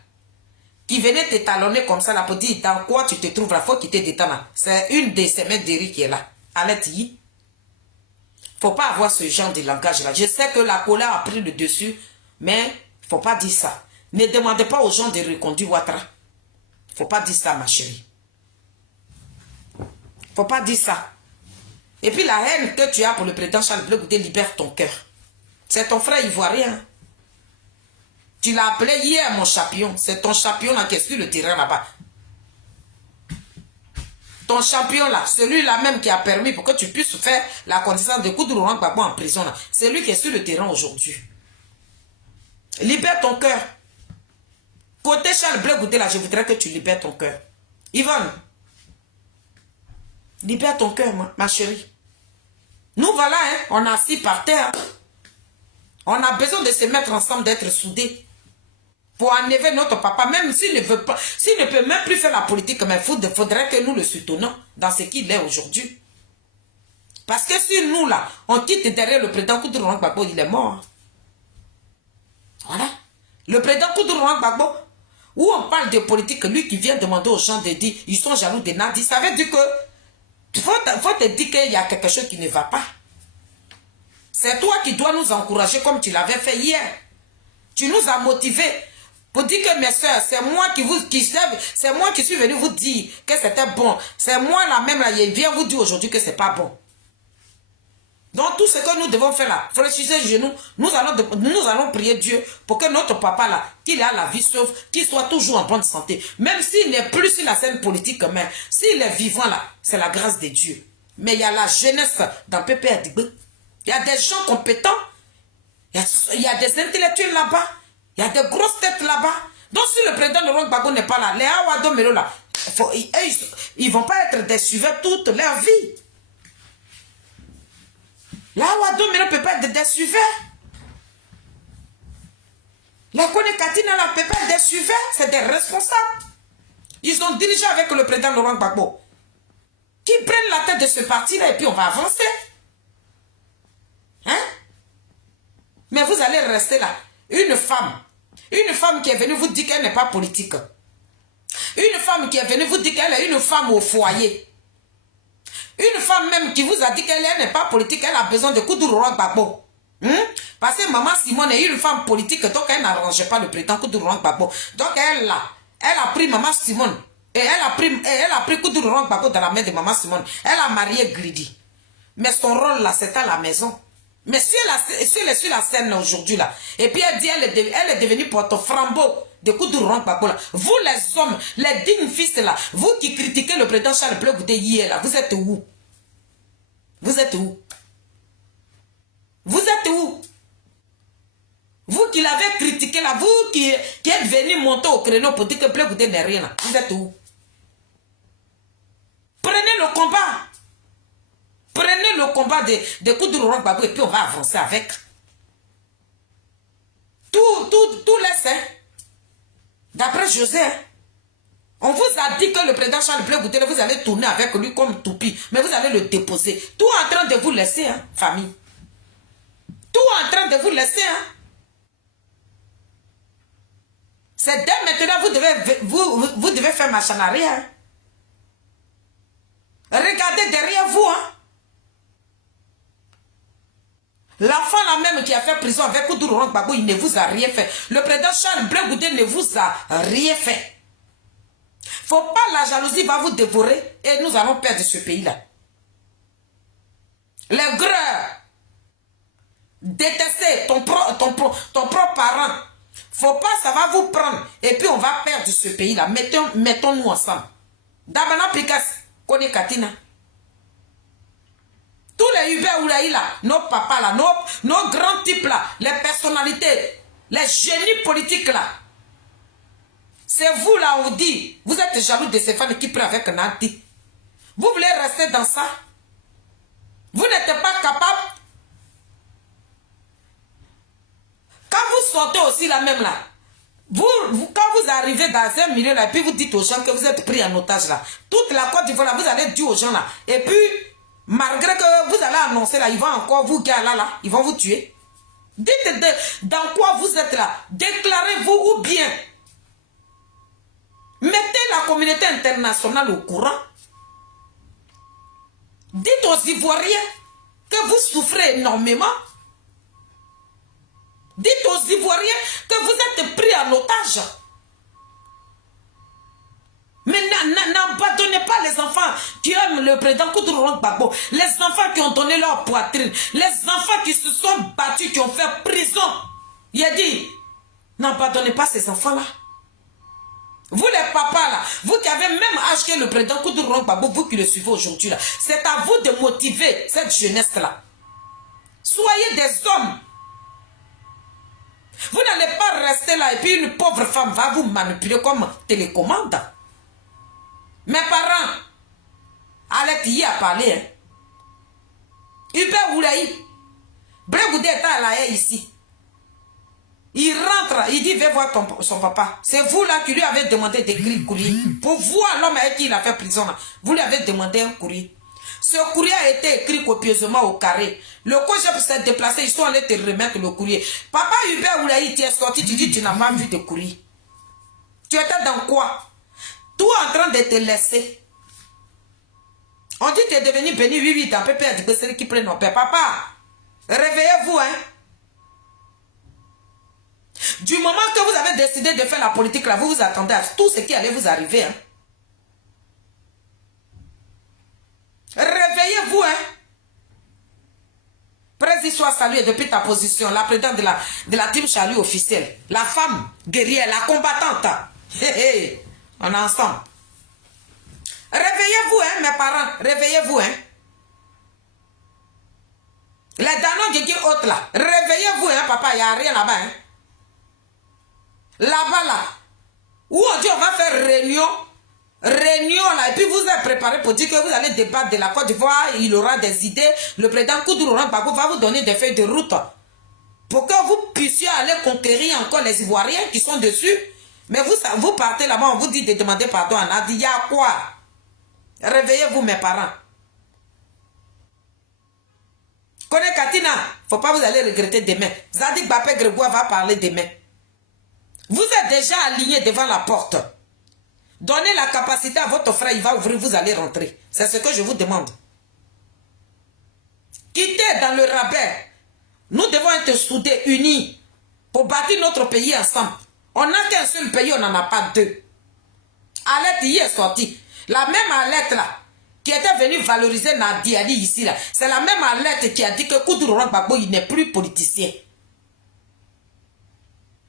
qui venait t'étalonner comme ça là pour dire dans quoi tu te trouves là, faut quitter des temps là. C'est une de ces mecs d'Eri qui est là. Allez-y. Faut pas avoir ce genre de langage là. Je sais que la colère a pris le dessus, mais faut pas dire ça. Ne demandez pas aux gens de reconduire Ouattara. Faut pas dire ça, ma chérie. Faut pas dire ça. Et puis la haine que tu as pour le président Charles Blé Goudé libère ton cœur. C'est ton frère ivoirien. Tu l'as appelé hier mon champion. C'est ton champion là qui est sur le terrain là-bas. Ton champion là, celui-là même qui a permis pour que tu puisses faire la connaissance de Koudou Laurent Gbagbo en prison là. C'est lui qui est sur le terrain aujourd'hui. Libère ton cœur. Côté Charles Blé Goudé là, je voudrais que tu libères ton cœur. Yvonne, libère ton cœur, ma chérie. Nous voilà, hein, on est assis par terre. On a besoin de se mettre ensemble, d'être soudés. Pour enlever notre papa, même s'il ne veut pas, s'il ne peut même plus faire la politique, mais il faudrait que nous le soutenons dans ce qu'il est aujourd'hui. Parce que si nous, là, on quitte derrière le président Koudou Laurent Gbagbo, il est mort. Voilà. Le président Koudou Laurent Gbagbo, où on parle de politique, lui qui vient demander aux gens de dire, ils sont jaloux de Nadi, ça veut dire que, faut te dire qu'il y a quelque chose qui ne va pas. C'est toi qui dois nous encourager comme tu l'avais fait hier. Tu nous as motivés. Pour dire que mes soeurs, c'est moi c'est moi qui suis venu vous dire que c'était bon. C'est moi la même là, je viens vous dire aujourd'hui que c'est pas bon. Donc tout ce que nous devons faire là, fléchissez les genoux, nous allons prier Dieu pour que notre papa là, qu'il ait la vie sauve, qu'il soit toujours en bonne santé. Même s'il n'est plus sur la scène politique, mais s'il est vivant là, c'est la grâce de Dieu. Mais il y a la jeunesse dans PPRDB. Il y a des gens compétents, il y a des intellectuels là-bas. Il y a de grosses têtes là-bas. Donc si le président Laurent Gbagbo n'est pas là, les Awado Melo là, ils ne vont pas être des suiveurs toute leur vie. Les Awado Melo ne peut pas être des suiveurs. Les Kone Katina là ne peut pas être des suiveurs. C'est des responsables. Ils ont dirigé avec le président Laurent Gbagbo. Qui prennent la tête de ce parti-là et puis on va avancer. Hein? Mais vous allez rester là. Une femme qui est venue vous dire qu'elle n'est pas politique. Une femme qui est venue vous dire qu'elle est une femme au foyer. Une femme même qui vous a dit qu'elle n'est pas politique, elle a besoin de Koudou Laurent Gbagbo. Parce que maman Simone est une femme politique, donc elle n'arrangeait pas le président Koudou Laurent Gbagbo. Donc elle a pris maman Simone. Et elle a pris Koudou Laurent Gbagbo dans la main de maman Simone. Elle a marié Gridi. Mais son rôle là, c'est à la maison. Mais si elle est sur la scène aujourd'hui là, et puis elle dit elle est devenue porte-flambeau de Koudou Laurent Gbagbo là, vous les hommes, les dignes fils là, vous qui critiquez le président Charles Blé Goudé hier là, vous êtes où? Vous êtes où? Vous êtes où? Vous qui l'avez critiqué là, vous qui êtes venu monter au créneau pour dire que Blé Goudé n'est rien là, vous êtes où? Prenez le combat. Prenez le combat de Koudou Laurent Gbagbo et puis on va avancer avec. Tout laisse. Hein? D'après José, hein? On vous a dit que le président Charles Blé Goudé, vous allez tourner avec lui comme toupie, mais vous allez le déposer. Tout en train de vous laisser, hein, famille. Tout en train de vous laisser. Hein? C'est dès maintenant vous devez faire marche en arrière. Hein? Regardez derrière vous. Hein? L'enfant là même qui a fait prison avec Koudou Laurent Gbagbo, il ne vous a rien fait. Le président Charles Blé Goudé ne vous a rien fait. Faut pas, la jalousie va vous dévorer et nous allons perdre ce pays-là. Les greurs, détester ton propre parent, faut pas, ça va vous prendre et puis on va perdre ce pays-là. Mettons-nous ensemble. Damana Pikas, Kone Katina. Tous les Hubert Oulaï là, nos papas là, nos grands types là, les personnalités, les génies politiques là. C'est vous là, on vous dit, vous êtes jaloux de ces femmes qui prennent avec Nadi. Vous voulez rester dans ça? Vous n'êtes pas capable. Quand vous sortez aussi là même là, quand vous arrivez dans un milieu là, et puis vous dites aux gens que vous êtes pris en otage là, toute la Côte d'Ivoire là, vous allez dire aux gens là, et puis, malgré que vous allez annoncer là, ils vont encore vous gars là, ils vont vous tuer. Dites dans quoi vous êtes là. Déclarez-vous ou bien. Mettez la communauté internationale au courant. Dites aux Ivoiriens que vous souffrez énormément. Dites aux Ivoiriens que vous êtes pris en otage. Mais n'abandonnez pas les enfants qui aiment le président Koudougou Gbagbo. Les enfants qui ont donné leur poitrine. Les enfants qui se sont battus, qui ont fait prison. Il a dit, n'abandonnez pas ces enfants-là. Vous les papas là, vous qui avez même âge que le président Koudougou Gbagbo, vous qui le suivez aujourd'hui là, c'est à vous de motiver cette jeunesse-là. Soyez des hommes. Vous n'allez pas rester là et puis une pauvre femme va vous manipuler comme télécommande. Mes parents, Alec y a parlé. Hein. Hubert Oulaï, Bregoudé est à la haie ici. Il rentre, il dit, va voir son papa. C'est vous là qui lui avez demandé d'écrire le courrier. Pour voir l'homme avec qui il a fait prison là. Vous lui avez demandé un courrier. Ce courrier a été écrit copieusement au carré. Le COJEP s'est déplacé, ils sont allés te remettre le courrier. Papa Hubert Oulaï, tu es sorti, tu dis, tu n'as pas vu de courrier. Tu étais dans quoi? Tout en train de te laisser. On dit que tu es devenu béni, oui, dans Pépé dit que c'est qui prennent nos pères. Papa, réveillez-vous, hein. Du moment que vous avez décidé de faire la politique là, vous vous attendez à tout ce qui allait vous arriver, hein. Réveillez-vous, hein. Président soit salué depuis ta position, la présidente de la team Charlie officielle, la femme guerrière, la combattante. On est ensemble. Réveillez-vous, hein, mes parents. Réveillez-vous, hein. Les Danon qui autres là. Réveillez-vous, hein, papa. Il n'y a rien là-bas, hein. Là-bas, là. Où on dit on va faire réunion. Réunion, là. Et puis vous êtes préparé pour dire que vous allez débattre de la Côte d'Ivoire. Il aura des idées. Le président Koudougou Gbagbo va vous donner des feuilles de route. Pour que vous puissiez aller conquérir encore les Ivoiriens qui sont dessus. Mais vous partez là-bas, on vous dit de demander pardon à Nadi. Il y a quoi? Réveillez-vous, mes parents. Kone Katina, faut pas vous aller regretter demain. Zadik Bapé Grégoire va parler demain. Vous êtes déjà alignés devant la porte. Donnez la capacité à votre frère, il va ouvrir, vous allez rentrer. C'est ce que je vous demande. Quittez dans le rabais. Nous devons être soudés, unis, pour bâtir notre pays ensemble. On n'a qu'un seul pays, on n'en a pas deux. Alette y est sortie. La même Alette là, qui était venue valoriser Nadiali ici là, c'est la même Alette qui a dit que Koudougou Gbagbo, il n'est plus politicien.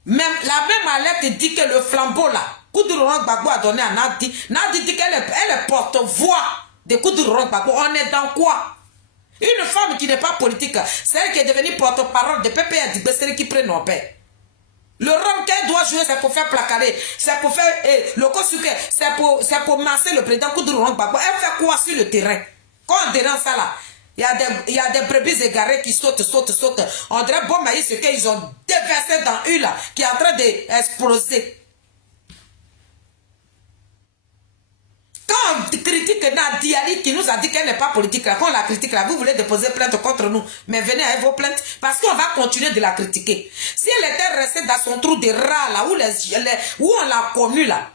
Même, la même Alette dit que le flambeau là, Koudougou Gbagbo a donné à Nadi. Nadi dit qu'elle est porte-voix de Koudougou Gbagbo. On est dans quoi? Une femme qui n'est pas politique, c'est elle qui est devenue porte-parole de PPA Dibesseri qui prend nos pères. Le rôle qu'elle doit jouer, c'est pour faire placarder, c'est pour faire le cosuke, c'est pour masser le président Koudougou Gbagbo. Elle fait quoi sur le terrain? Quand on dérange ça là, il y a des brebis égarées qui sautent. On dirait bon maïs, ce qu'ils ont déversé dans une là, qui est en train d'exploser. Quand on critique Nadiali qui nous a dit qu'elle n'est pas politique, là, quand on la critique là, vous voulez déposer plainte contre nous, mais venez avec vos plaintes, parce qu'on va continuer de la critiquer. Si elle était restée dans son trou de rat là, où on l'a connue là,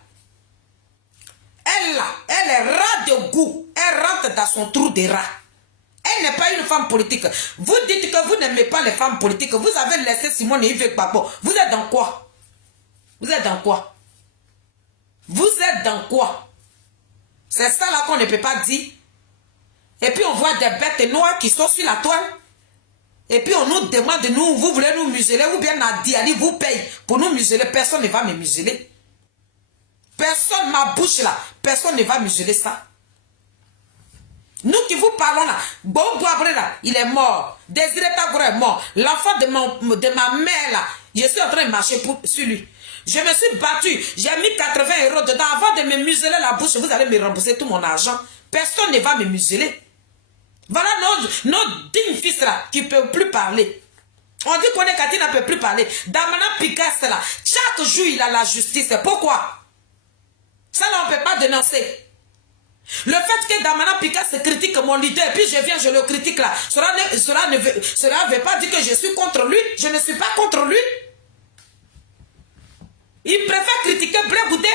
elle est rat de goût, elle rentre dans son trou de rat. Elle n'est pas une femme politique. Vous dites que vous n'aimez pas les femmes politiques, vous avez laissé Simone et Yves Gbagbo. Vous êtes dans quoi? Vous êtes dans quoi? Vous êtes dans quoi? C'est ça là qu'on ne peut pas dire. Et puis on voit des bêtes noires qui sont sur la toile. Et puis on nous demande, vous voulez nous museler ou bien Nadiali vous paye pour nous museler. Personne ne va me museler. Personne, ma bouche là, personne ne va museler ça. Nous qui vous parlons là, Bongo Abré là, il est mort. Désiré Tagore est mort. L'enfant de ma mère là, je suis en train de marcher sur lui. Je me suis battu, j'ai mis 80 € dedans. Avant de me museler la bouche, vous allez me rembourser tout mon argent. Personne ne va me museler. Voilà nos dignes fils là, qui ne peuvent plus parler. On dit qu'on est Cathy ne peut plus parler. Damana Picasso là, chaque jour il a la justice. Pourquoi? Ça là on ne peut pas dénoncer. Le fait que Damana Picasso critique mon leader, puis je viens, je le critique là, cela ne veut pas dire que je suis contre lui. Je ne suis pas contre lui. Il préfère critiquer Bregoudé.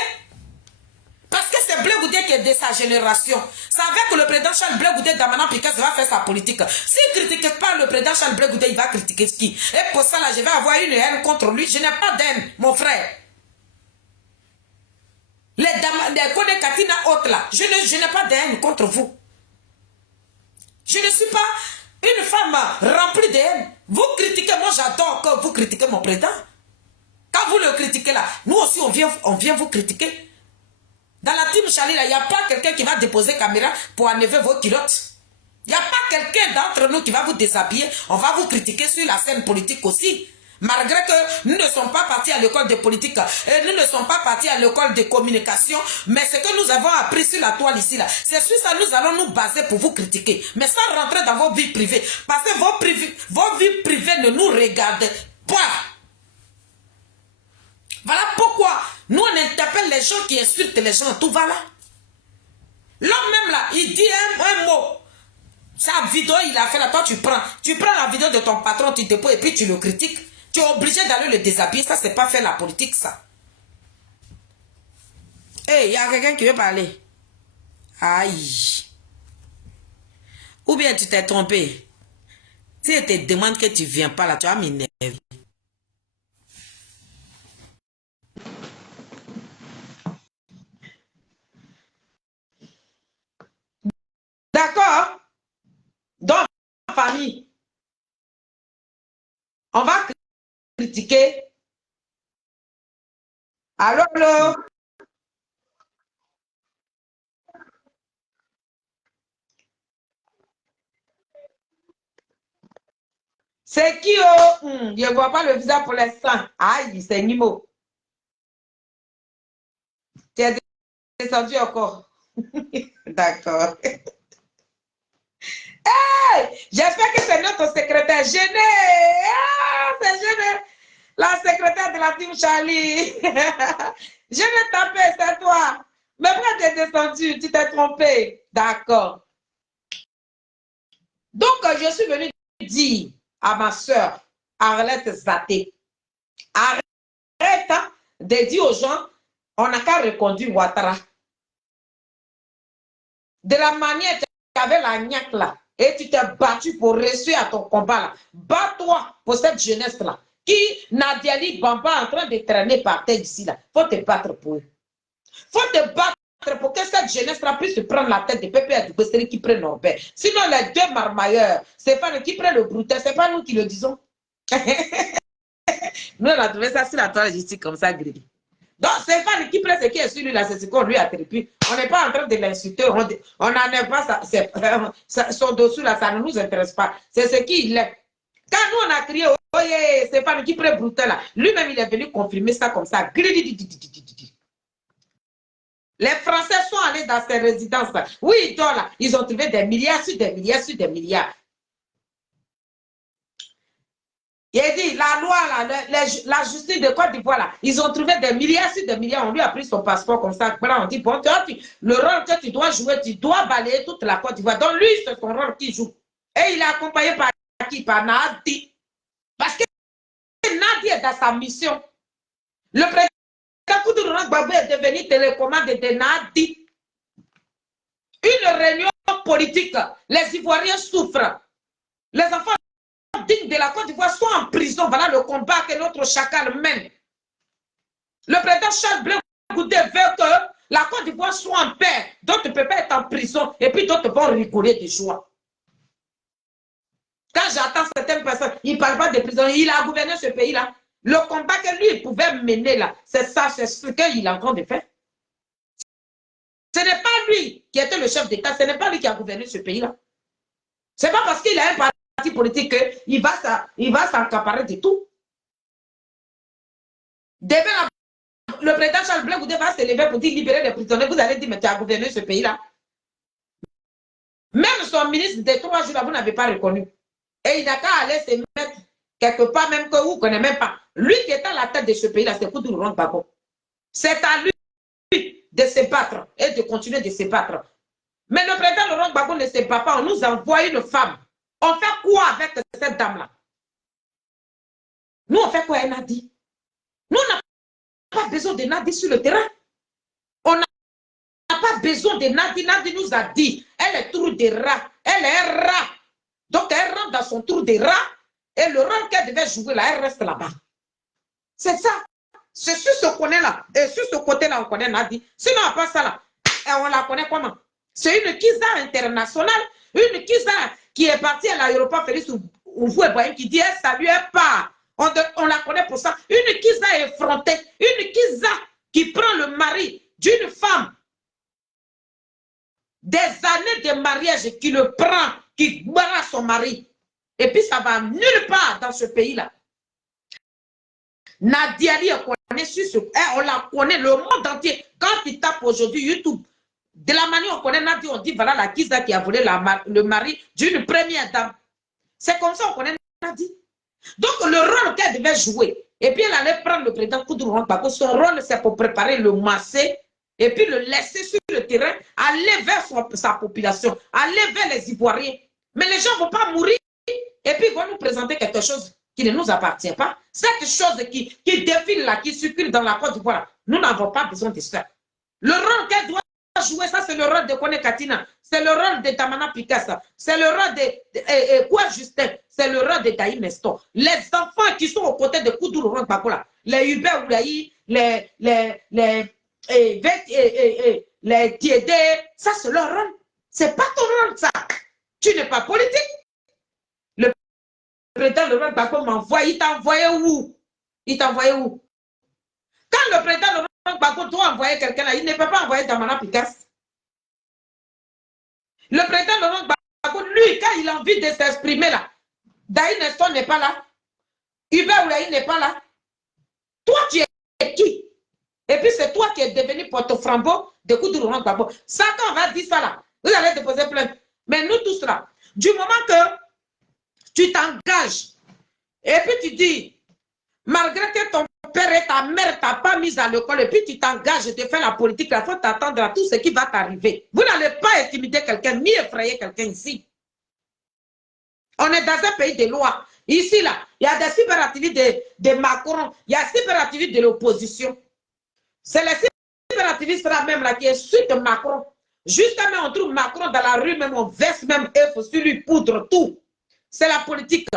Parce que c'est Blé Goudé qui est de sa génération. C'est avec le président Charles Blé Goudé d'Amana Piquet va faire sa politique. S'il ne critique pas le président Charles Blé Goudé, il va critiquer qui? Et pour ça, là, je vais avoir une haine contre lui. Je n'ai pas d'haine, mon frère. Les Kone Katina autres là, je n'ai pas de haine contre vous. Je ne suis pas une femme remplie de haine. Vous critiquez, moi j'adore que vous critiquez mon président. Quand vous le critiquez là, nous aussi on vient vous critiquer. Dans la team Charlie là, il n'y a pas quelqu'un qui va déposer caméra pour enlever vos culottes. Il n'y a pas quelqu'un d'entre nous qui va vous déshabiller. On va vous critiquer sur la scène politique aussi. Malgré que nous ne sommes pas partis à l'école de politique et nous ne sommes pas partis à l'école de communication, mais ce que nous avons appris sur la toile ici, là, c'est sur ça nous allons nous baser pour vous critiquer. Mais sans rentrer dans vos vies privées, parce que vos vies privées ne nous regardent pas. Voilà pourquoi nous on interpelle les gens qui insultent les gens, tout va là. L'homme même là, il dit un mot. Sa vidéo, il a fait là, toi tu prends la vidéo de ton patron, tu déposes et puis tu le critiques. Tu es obligé d'aller le déshabiller. Ça, c'est pas faire la politique, ça. Hey, il y a quelqu'un qui veut parler. Aïe. Ou bien tu t'es trompé. Si elle te demande que tu viens pas là, tu vas m'énerver. D'accord? Donc, famille, on va critiquer. Allô, allô? C'est qui, oh? Je ne vois pas le visage pour l'instant. Aïe, c'est Nimo. Tu es descendu encore. D'accord. Hey, j'espère que c'est notre secrétaire gêné. Ah, c'est gêné. La secrétaire de la team Charlie. Je vais taper, c'est toi. Mais pourquoi tu es descendu? Tu t'es trompé. D'accord. Donc, je suis venue dire à ma soeur, Arlette Zaté, arrête de dire aux gens, on n'a qu'à reconduire Ouattara. De la manière que tu avais la gnaque là, et tu t'es battu pour réussir à ton combat là. Bats-toi pour cette jeunesse là. Qui, Nadiali Bamba, en train de traîner par terre ici là. Faut te battre pour eux. Faut te battre pour que cette jeunesse-là puisse se prendre la tête de Pépé et de Besseri qui prennent Norbert. Sinon, les deux marmailleurs, c'est pas nous qui prennent le brouteur, c'est pas nous qui le disons. Nous, on a trouvé ça sur la toile justice comme ça, Grédy. Donc, c'est pas qui prend ce qui est sur lui là, c'est ce qu'on lui attribue. On n'est pas en train de l'insulter, on n'en est pas, son dessous là, ça ne nous intéresse pas. C'est ce qu'il est. Quand nous, on a crié, oh yeah, c'est pas nous qui prend le brouteur là, lui-même, il est venu confirmer ça comme ça. Les Français sont allés dans ces résidences. Oui, là, ils ont trouvé des milliards sur des milliards sur des milliards. Il a dit, la loi, là, la justice de Côte d'Ivoire, là, ils ont trouvé des milliards sur des milliards. On lui a pris son passeport comme ça. On dit, bon, le rôle que tu dois jouer, tu dois balayer toute la Côte d'Ivoire. Donc, lui, c'est son rôle qu'il joue. Et il est accompagné par qui? Par Nadi. Parce que Nadi est dans sa mission. Le président Koudourou Gbagbo est devenu télécommande de Nadi. Une réunion politique. Les Ivoiriens souffrent. Les enfants dignes de la Côte d'Ivoire sont en prison. Voilà le combat que notre chacal mène. Le président Charles Blé Goudé veut que la Côte d'Ivoire soit en paix. D'autres ne peuvent pas être en prison et puis d'autres vont rigoler de joie. Quand j'entends certaines personnes, il ne parle pas de prison. Il a gouverné ce pays-là. Le combat que lui il pouvait mener là, c'est ça, c'est ce qu'il est en train de faire. Ce n'est pas lui qui était le chef d'État, ce n'est pas lui qui a gouverné ce pays-là. Ce n'est pas parce qu'il a un parti politique qu'il va s'accaparer de tout. Demain, le président Charles Blé Goudé va se lever pour dire libérer les prisonniers. Vous allez dire, mais tu as gouverné ce pays-là. Même son ministre des 3 jours, là, vous n'avez pas reconnu. Et il n'a qu'à aller se mettre quelque part, même que vous ne connaissez même pas. Lui qui est à la tête de ce pays-là, c'est Koudourou Gbagbo. C'est à lui de se battre et de continuer de se battre. Mais le président Laurent Gbagbo ne se bat pas. On nous envoie une femme. On fait quoi avec cette dame-là? Nous, on fait quoi, Nadi? Nous, on n'a pas besoin de Nadi sur le terrain. On pas besoin de Nadi. Nadi nous a dit, elle est trou de rat. Elle est un rat. Donc, elle rentre dans son trou de rat. Et le rôle qu'elle devait jouer là, elle reste là-bas. C'est ça. C'est sur ce qu'on est là. Et sur ce côté-là, on connaît Nadi. Sinon, à part ça là, on la connaît comment? C'est une Kiza internationale. Une Kiza qui est partie à l'aéroport Félix Houphouët-Boigny qui dit elle salue, elle part. On la connaît pour ça. Une Kiza effrontée. Une Kiza qui prend le mari d'une femme. Des années de mariage qui le prend, qui boira son mari. Et puis ça va nulle part dans ce pays-là. Nadia Ali, on la connaît, le monde entier. Quand tu tapes aujourd'hui YouTube, de la manière on connaît Nadia, on dit voilà la Kiza qui a volé le mari d'une première dame. C'est comme ça on connaît Nadia. Donc le rôle qu'elle devait jouer, et puis elle allait prendre le président Koudou Bako, son rôle c'est pour préparer le masser, et puis le laisser sur le terrain, aller vers sa population, aller vers les Ivoiriens. Mais les gens ne vont pas mourir, et puis ils vont nous présenter quelque chose qui ne nous appartient pas. Cette chose qui défile là, qui circule dans la Côte d'Ivoire, nous n'avons pas besoin de ça. Le rôle qu'elle doit jouer, ça c'est le rôle de Kone Katina, c'est le rôle de Tamana Pikasa, c'est le rôle de quoi Justin, c'est le rôle de Daï Nestor. Les enfants qui sont aux côtés de Koudou Laurent Bakola, les Hubert Oulaï, les Tiédé, ça c'est leur rôle. C'est pas ton rôle ça. Tu n'es pas politique. Le président Laurent Gbagbo m'envoie, il t'a envoyé où? Il t'a envoyé où? Quand le président Laurent Gbagbo doit envoyer quelqu'un là, il ne peut pas envoyer Damana Picasse. Le président Laurent Gbagbo, lui, quand il a envie de s'exprimer là, Daï Nestor n'est pas là. Hubert Oulaï n'est pas là. Toi, tu es qui? Et puis c'est toi qui es devenu porte-flambeau de Koudou Laurent Gbagbo. Ça, quand on va dire ça là, vous allez déposer plainte. Mais nous tous là, du moment que tu t'engages et puis tu dis, malgré que ton père et ta mère t'ont pas mis à l'école et puis tu t'engages de faire la politique, il faut t'attendre à tout ce qui va t'arriver. Vous n'allez pas intimider quelqu'un ni effrayer quelqu'un ici. On est dans un pays de loi. Ici, là, il y a des cyberactivistes de Macron, il y a des cyberactivistes de l'opposition. C'est les cyberactivistes là même là qui est suite de Macron. Justement, on trouve Macron dans la rue, même on verse même F sur lui, poudre, tout. C'est la politique.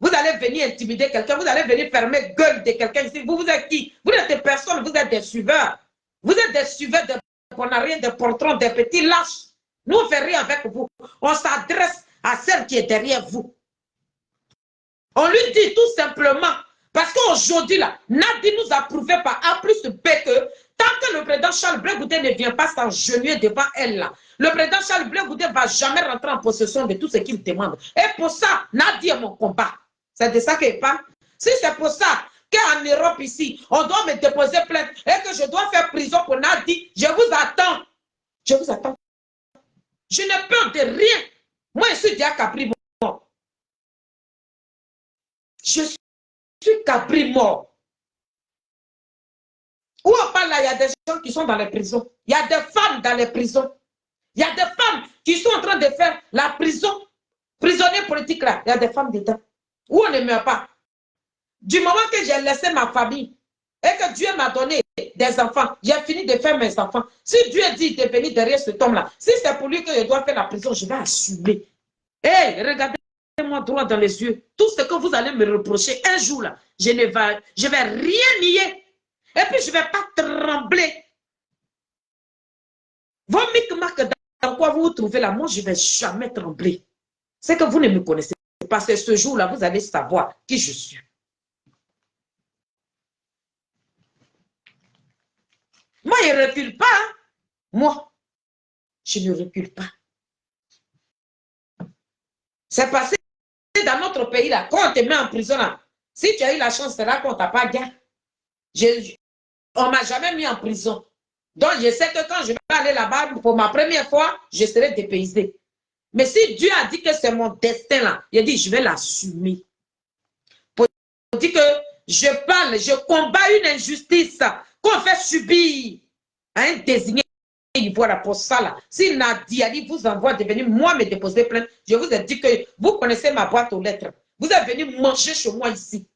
Vous allez venir intimider quelqu'un, vous allez venir fermer gueule de quelqu'un ici. Vous êtes qui? Vous n'êtes personne, vous êtes des suiveurs. Vous êtes des suiveurs de bonariens, des portrons, des petits lâches. Nous, on ne fait rien avec vous. On s'adresse à celle qui est derrière vous. On lui dit tout simplement, parce qu'aujourd'hui, là, Nadi nous a prouvé par A plus B que tant que le président Charles Blé Goudé ne vient pas s'engenouiller devant elle, là, le président Charles Blé Goudé ne va jamais rentrer en possession de tout ce qu'il demande. Et pour ça, Nadi est mon combat. C'est de ça qu'il parle. Si c'est pour ça qu'en Europe ici, on doit me déposer plainte et que je dois faire prison pour Nadi, je vous attends. Je vous attends. Je n'ai peur de rien. Moi, je suis déjà Capri mort. Je suis Capri mort. Où on parle là, il y a des gens qui sont dans les prisons. Il y a des femmes dans les prisons. Il y a des femmes qui sont en train de faire la prison. Prisonniers politiques là, il y a des femmes dedans. Où on ne meurt pas. Du moment que j'ai laissé ma famille et que Dieu m'a donné des enfants, j'ai fini de faire mes enfants. Si Dieu dit de venir derrière cet homme-là, si c'est pour lui que je dois faire la prison, je vais assumer. Hé, regardez-moi droit dans les yeux. Tout ce que vous allez me reprocher un jour là, je vais rien nier. Et puis je ne vais pas trembler. Vos micmacs dans quoi vous vous trouvez là, moi je ne vais jamais trembler. C'est que vous ne me connaissez pas. Parce que ce jour-là, vous allez savoir qui je suis. Moi, je ne recule pas. Hein? Moi, je ne recule pas. C'est passé dans notre pays là. Quand on te met en prison là, si tu as eu la chance, c'est là qu'on t'a pas gagné. On ne m'a jamais mis en prison. Donc, je sais que quand je vais aller là-bas, pour ma première fois, je serai dépaysé. Mais si Dieu a dit que c'est mon destin là, il a dit, je vais l'assumer. Pour dire que je parle, je combats une injustice qu'on fait subir à un désigné. Voilà pour ça là. Si Nadia Ali vous envoie de venir moi me déposer plainte, je vous ai dit que vous connaissez ma boîte aux lettres. Vous êtes venu manger chez moi ici.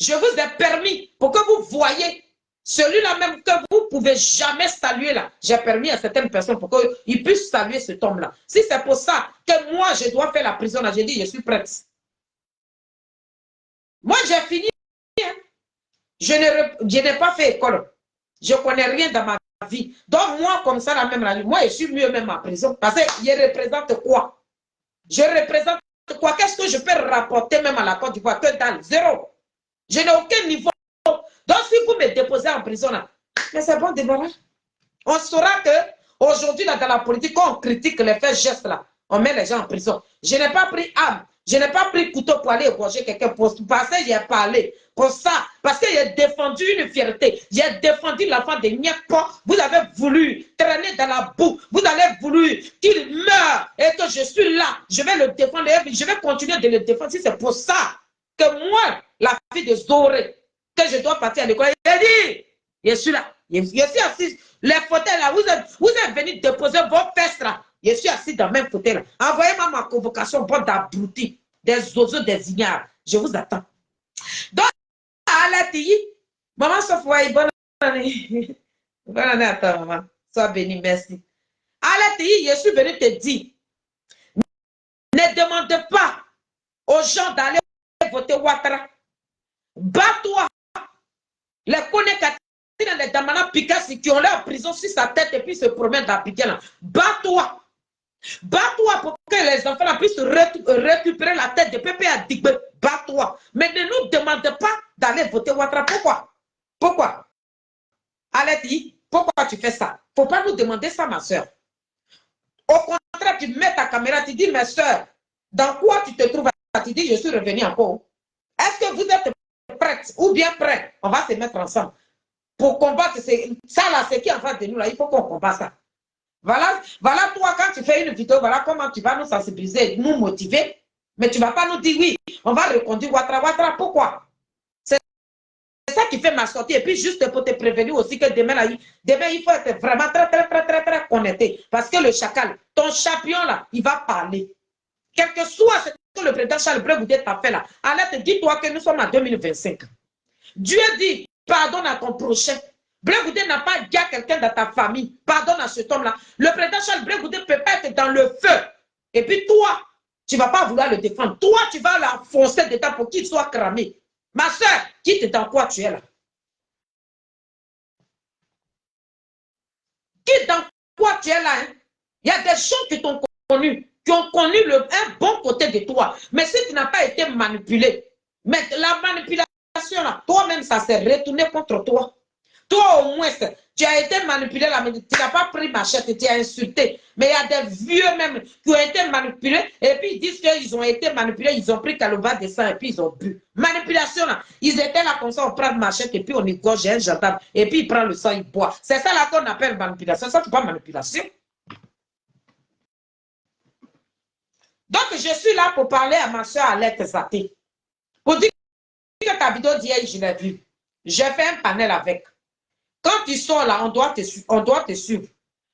Je vous ai permis pour que vous voyez celui-là même que vous pouvez jamais saluer là. J'ai permis à certaines personnes pour qu'ils puissent saluer cet homme-là. Si c'est pour ça que moi, je dois faire la prison là, j'ai dit, je suis prête. Moi, j'ai fini. Hein. Je n'ai pas fait école. Je ne connais rien dans ma vie. Donc, moi, comme ça, la même là, moi, je suis mieux même en prison. Parce que je représente quoi? Je représente quoi? Qu'est-ce que je peux rapporter même à la Côte d'Ivoire? Que dalle? Zéro. Je n'ai aucun niveau. Donc, si vous me déposez en prison, là, mais c'est bon, débarras. On saura que aujourd'hui, dans la politique, quand on critique les faits gestes, là, on met les gens en prison. Je n'ai pas pris âme. Je n'ai pas pris couteau pour aller égorger quelqu'un parce que j'ai parlé. Pour ça, parce que j'ai défendu une fierté. J'ai défendu l'enfant de Nyekpo. Vous avez voulu traîner dans la boue. Vous avez voulu qu'il meure et que je suis là. Je vais le défendre. Je vais continuer de le défendre. Si c'est pour ça que moi, la fille de Zoré, que je dois partir à l'école, il dit, je suis là. Je suis assis. Les fauteuils là, vous êtes venus déposer vos fesses là. Je suis assis dans le même fauteuil là. Envoyez-moi ma convocation, bande d'abrutis, des oiseaux, des ignares. Je vous attends. Donc, à la TI, maman Sofouaï, bonne année. Bonne année à toi, maman. Sois bénie, merci. À la TI, je suis venu te dire, ne demande pas aux gens d'aller voter Ouattara. Bats-toi. Les Konekati, les Damana Pikassi qui ont leur prison sur sa tête et puis se promènent dans Piquet. Bats-toi. Bats-toi pour que les enfants puissent récupérer la tête de Pépé à Digbe. Bats-toi. Mais ne nous demande pas d'aller voter Ouattara. Pourquoi? Pourquoi? Aleti, pourquoi tu fais ça? Il ne faut pas nous demander ça, ma soeur. Au contraire, tu mets ta caméra, tu dis, mes soeurs, dans quoi tu te trouves? Tu dis, je suis revenu encore. Est-ce que vous êtes prêtes ou bien prêts? On va se mettre ensemble pour combattre ça là, c'est qui en face de nous là, il faut qu'on combatte ça. Voilà, toi quand tu fais une vidéo, voilà comment tu vas nous sensibiliser, nous motiver, mais tu ne vas pas nous dire oui, on va reconduire Ouattara. Pourquoi? C'est ça qui fait ma sortie. Et puis juste pour te prévenir aussi que demain, là, il faut être vraiment très connecté. Parce que le chacal, ton champion là, il va parler. Quel que soit ce que le président Charles Blé t'a fait là, Alette, dis-toi que nous sommes en 2025. Dieu dit, pardonne à ton prochain. Blé Goudé n'a pas dit à quelqu'un dans ta famille, pardonne à cet homme-là. Le président Charles Blé Goudé peut pas être dans le feu. Et puis toi, tu ne vas pas vouloir le défendre. Toi, tu vas l'enfoncer dedans pour qu'il soit cramé. Ma soeur, quitte dans quoi tu es là. Quitte dans quoi tu es là. Hein? Il y a des gens qui t'ont connu, qui ont connu un bon côté de toi. Mais si tu n'as pas été manipulé, mais la manipulation, là, toi-même, ça s'est retourné contre toi. Toi, au moins, tu as été manipulé, là, mais tu n'as pas pris machette, tu as insulté. Mais il y a des vieux même qui ont été manipulés et puis ils disent qu'ils ont été manipulés, ils ont pris Kalouba de sang et puis ils ont bu. Manipulation, là. Ils étaient là comme ça, on prend machette et puis on égorge un gendarme et puis il prend le sang, il boit. C'est ça là qu'on appelle manipulation. Ça, c'est pas manipulation. Donc, je suis là pour parler à ma soeur Alette Zaté. Pour dire que ta vidéo d'hier, je l'ai vue. J'ai fait un panel avec. Quand tu sors là, on doit te suivre.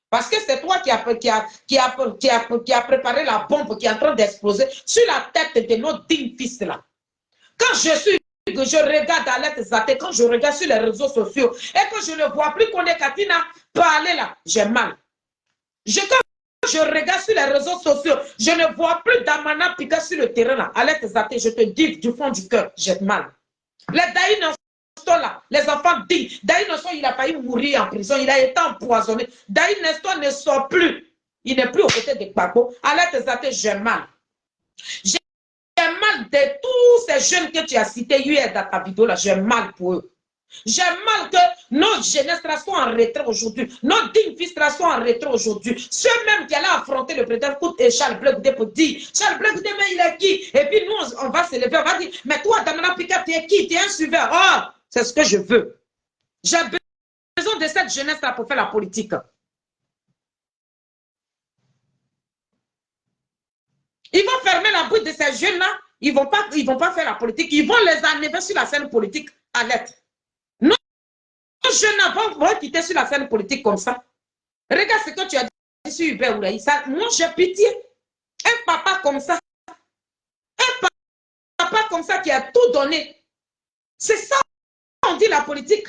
Parce que c'est toi qui a préparé la bombe qui est en train d'exploser sur la tête de nos dignes fils là. Quand je regarde Alette Zaté, quand je regarde sur les réseaux sociaux et que je ne vois plus qu'on est Katina parler là, j'ai mal. Quand je regarde sur les réseaux sociaux, je ne vois plus Damana Pika sur le terrain là. Alette Zaté, je te dis du fond du cœur, j'ai mal. Les Daïs là, les enfants dignes. Daï Nestor, il a failli mourir en prison, il a été empoisonné. Daï Nestor ne sort plus. Il n'est plus aux côtés de Gbagbo. Alette Zaté, j'ai mal. J'ai mal de tous ces jeunes que tu as cités hier dans ta vidéo là, j'ai mal pour eux. J'ai mal que nos jeunesses soient en retrait aujourd'hui. Nos dignes fils soient en retrait aujourd'hui. Ceux-mêmes qui allaient affronter le président et Charles Blé Goudé pour dire Charles Blé Goudé, mais il est qui? Et puis nous, on va se lever, on va dire mais toi, Damana Pika, tu es qui? Tu es un suiveur. Oh, c'est ce que je veux. J'ai besoin de cette jeunesse-là pour faire la politique. Ils vont fermer la bouche de ces jeunes-là. Ils vont pas faire la politique. Ils vont les enlever sur la scène politique à l'aide. Nos jeunes vont quitter sur la scène politique comme ça. Regarde ce que tu as dit sur Hubert Oulaï. Moi, j'ai pitié. Un papa comme ça. Un papa comme ça qui a tout donné. C'est ça. On dit la politique.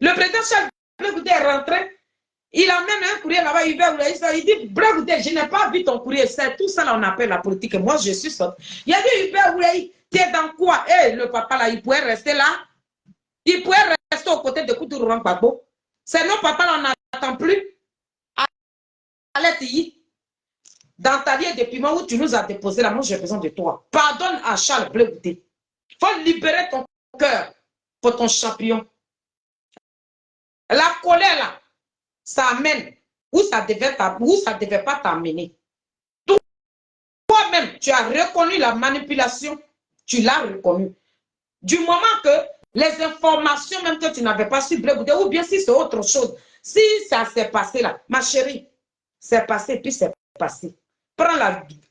Le président Charles Blé est rentré. Il amène un courrier là-bas, il dit, Blé, je n'ai pas vu ton courrier. C'est tout ça, là, on appelle la politique. Et moi, je suis sorti. Il a dit, Blé, tu es dans quoi? Eh, le papa, là, il pouvait rester là. Il pouvait rester aux côtés de Koutourou Gbagbo. C'est nos papas, là, on n'attend plus. Allez, dans ta vie depuis moi où tu nous as déposé là, moi, j'ai besoin de toi. Pardonne à Charles Blé Goudé. Il faut libérer ton cœur pour ton champion. La colère, là, ça amène où ça devait pas t'amener. Toi-même, tu as reconnu la manipulation. Tu l'as reconnu. Du moment que les informations même que tu n'avais pas su, ou bien si c'est autre chose, si ça s'est passé là, ma chérie, c'est passé, puis c'est passé. Prends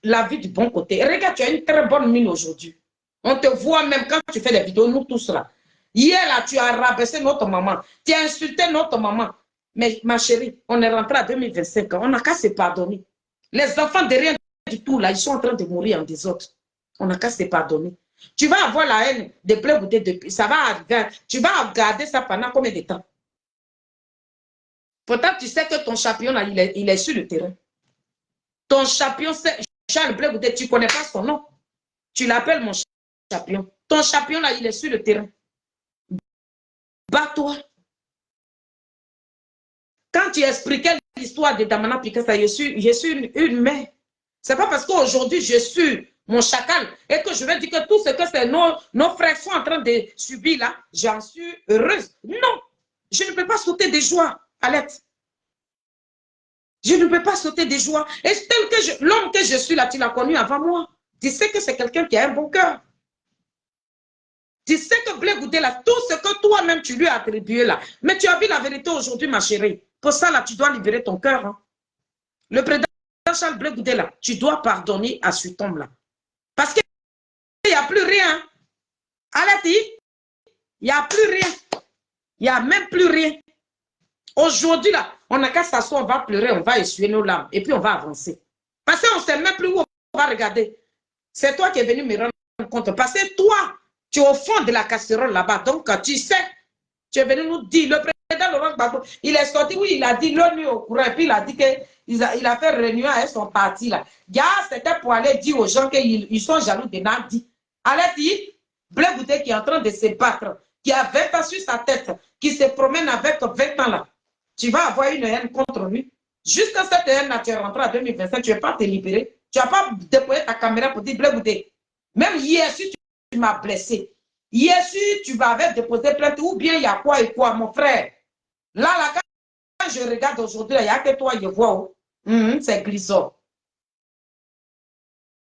la vie du bon côté. Regarde, tu as une très bonne mine aujourd'hui. On te voit même quand tu fais des vidéos, nous tous là. Hier là, tu as rabaissé notre maman. Tu as insulté notre maman. Mais ma chérie, on est rentré à 2025 ans. On n'a qu'à se pardonner. Les enfants de rien du tout là, ils sont en train de mourir en désordre. On n'a qu'à se pardonner. Tu vas avoir la haine de Blé Goudé depuis. Ça va arriver. Tu vas garder ça pendant combien de temps? Pourtant, tu sais que ton champion là, il est sur le terrain. Ton champion, c'est Charles Blé Goudé, tu ne connais pas son nom. Tu l'appelles mon champion. Ton champion là, il est sur le terrain. Bats-toi. Quand tu expliquais l'histoire de Damana Pikasa, je suis une mère. Ce n'est pas parce qu'aujourd'hui je suis mon chacal et que je vais dire que tout ce que nos frères sont en train de subir là, j'en suis heureuse. Non, je ne peux pas sauter des joies, Alette. Je ne peux pas sauter des joies. Et tel que l'homme que je suis là, tu l'as connu avant moi. Tu sais que c'est quelqu'un qui a un bon cœur. Tu sais que Blé Goudé là, tout ce que toi-même tu lui as attribué là. Mais tu as vu la vérité aujourd'hui, ma chérie. Pour ça là, tu dois libérer ton cœur. Hein. Le président Charles Blé Goudé là, tu dois pardonner à cet homme là. Parce qu'il n'y a plus rien. Alati, il n'y a plus rien. Il n'y a même plus rien. Aujourd'hui là, on n'a qu'à s'asseoir, on va pleurer, on va essuyer nos larmes et puis on va avancer. Parce qu'on ne sait même plus où on va regarder. C'est toi qui es venu me rendre compte. Parce que toi, tu es au fond de la casserole là-bas. Donc, tu sais, tu es venu nous dire, le président Laurent Gbagbo, il est sorti, oui, il a dit l'ONU au courant, et puis il a dit qu'il a fait réunion avec son parti là. C'était pour aller dire aux gens qu'ils sont jaloux de Nadi. Allez dire, Blé Goudé qui est en train de se battre, qui a 20 ans sur sa tête, qui se promène avec 20 ans là. Tu vas avoir une haine contre lui. Jusqu'à cette haine là, tu es rentré en 2025, tu ne vas pas te libérer. Tu n'as pas déployé ta caméra pour dire Blé Goudé. Même hier, si tu m'as blessé. Hier, si tu m'avais déposé plainte, ou bien il y a quoi et quoi, mon frère. Là, quand je regarde aujourd'hui, il n'y a que toi, je vois. C'est Grisot.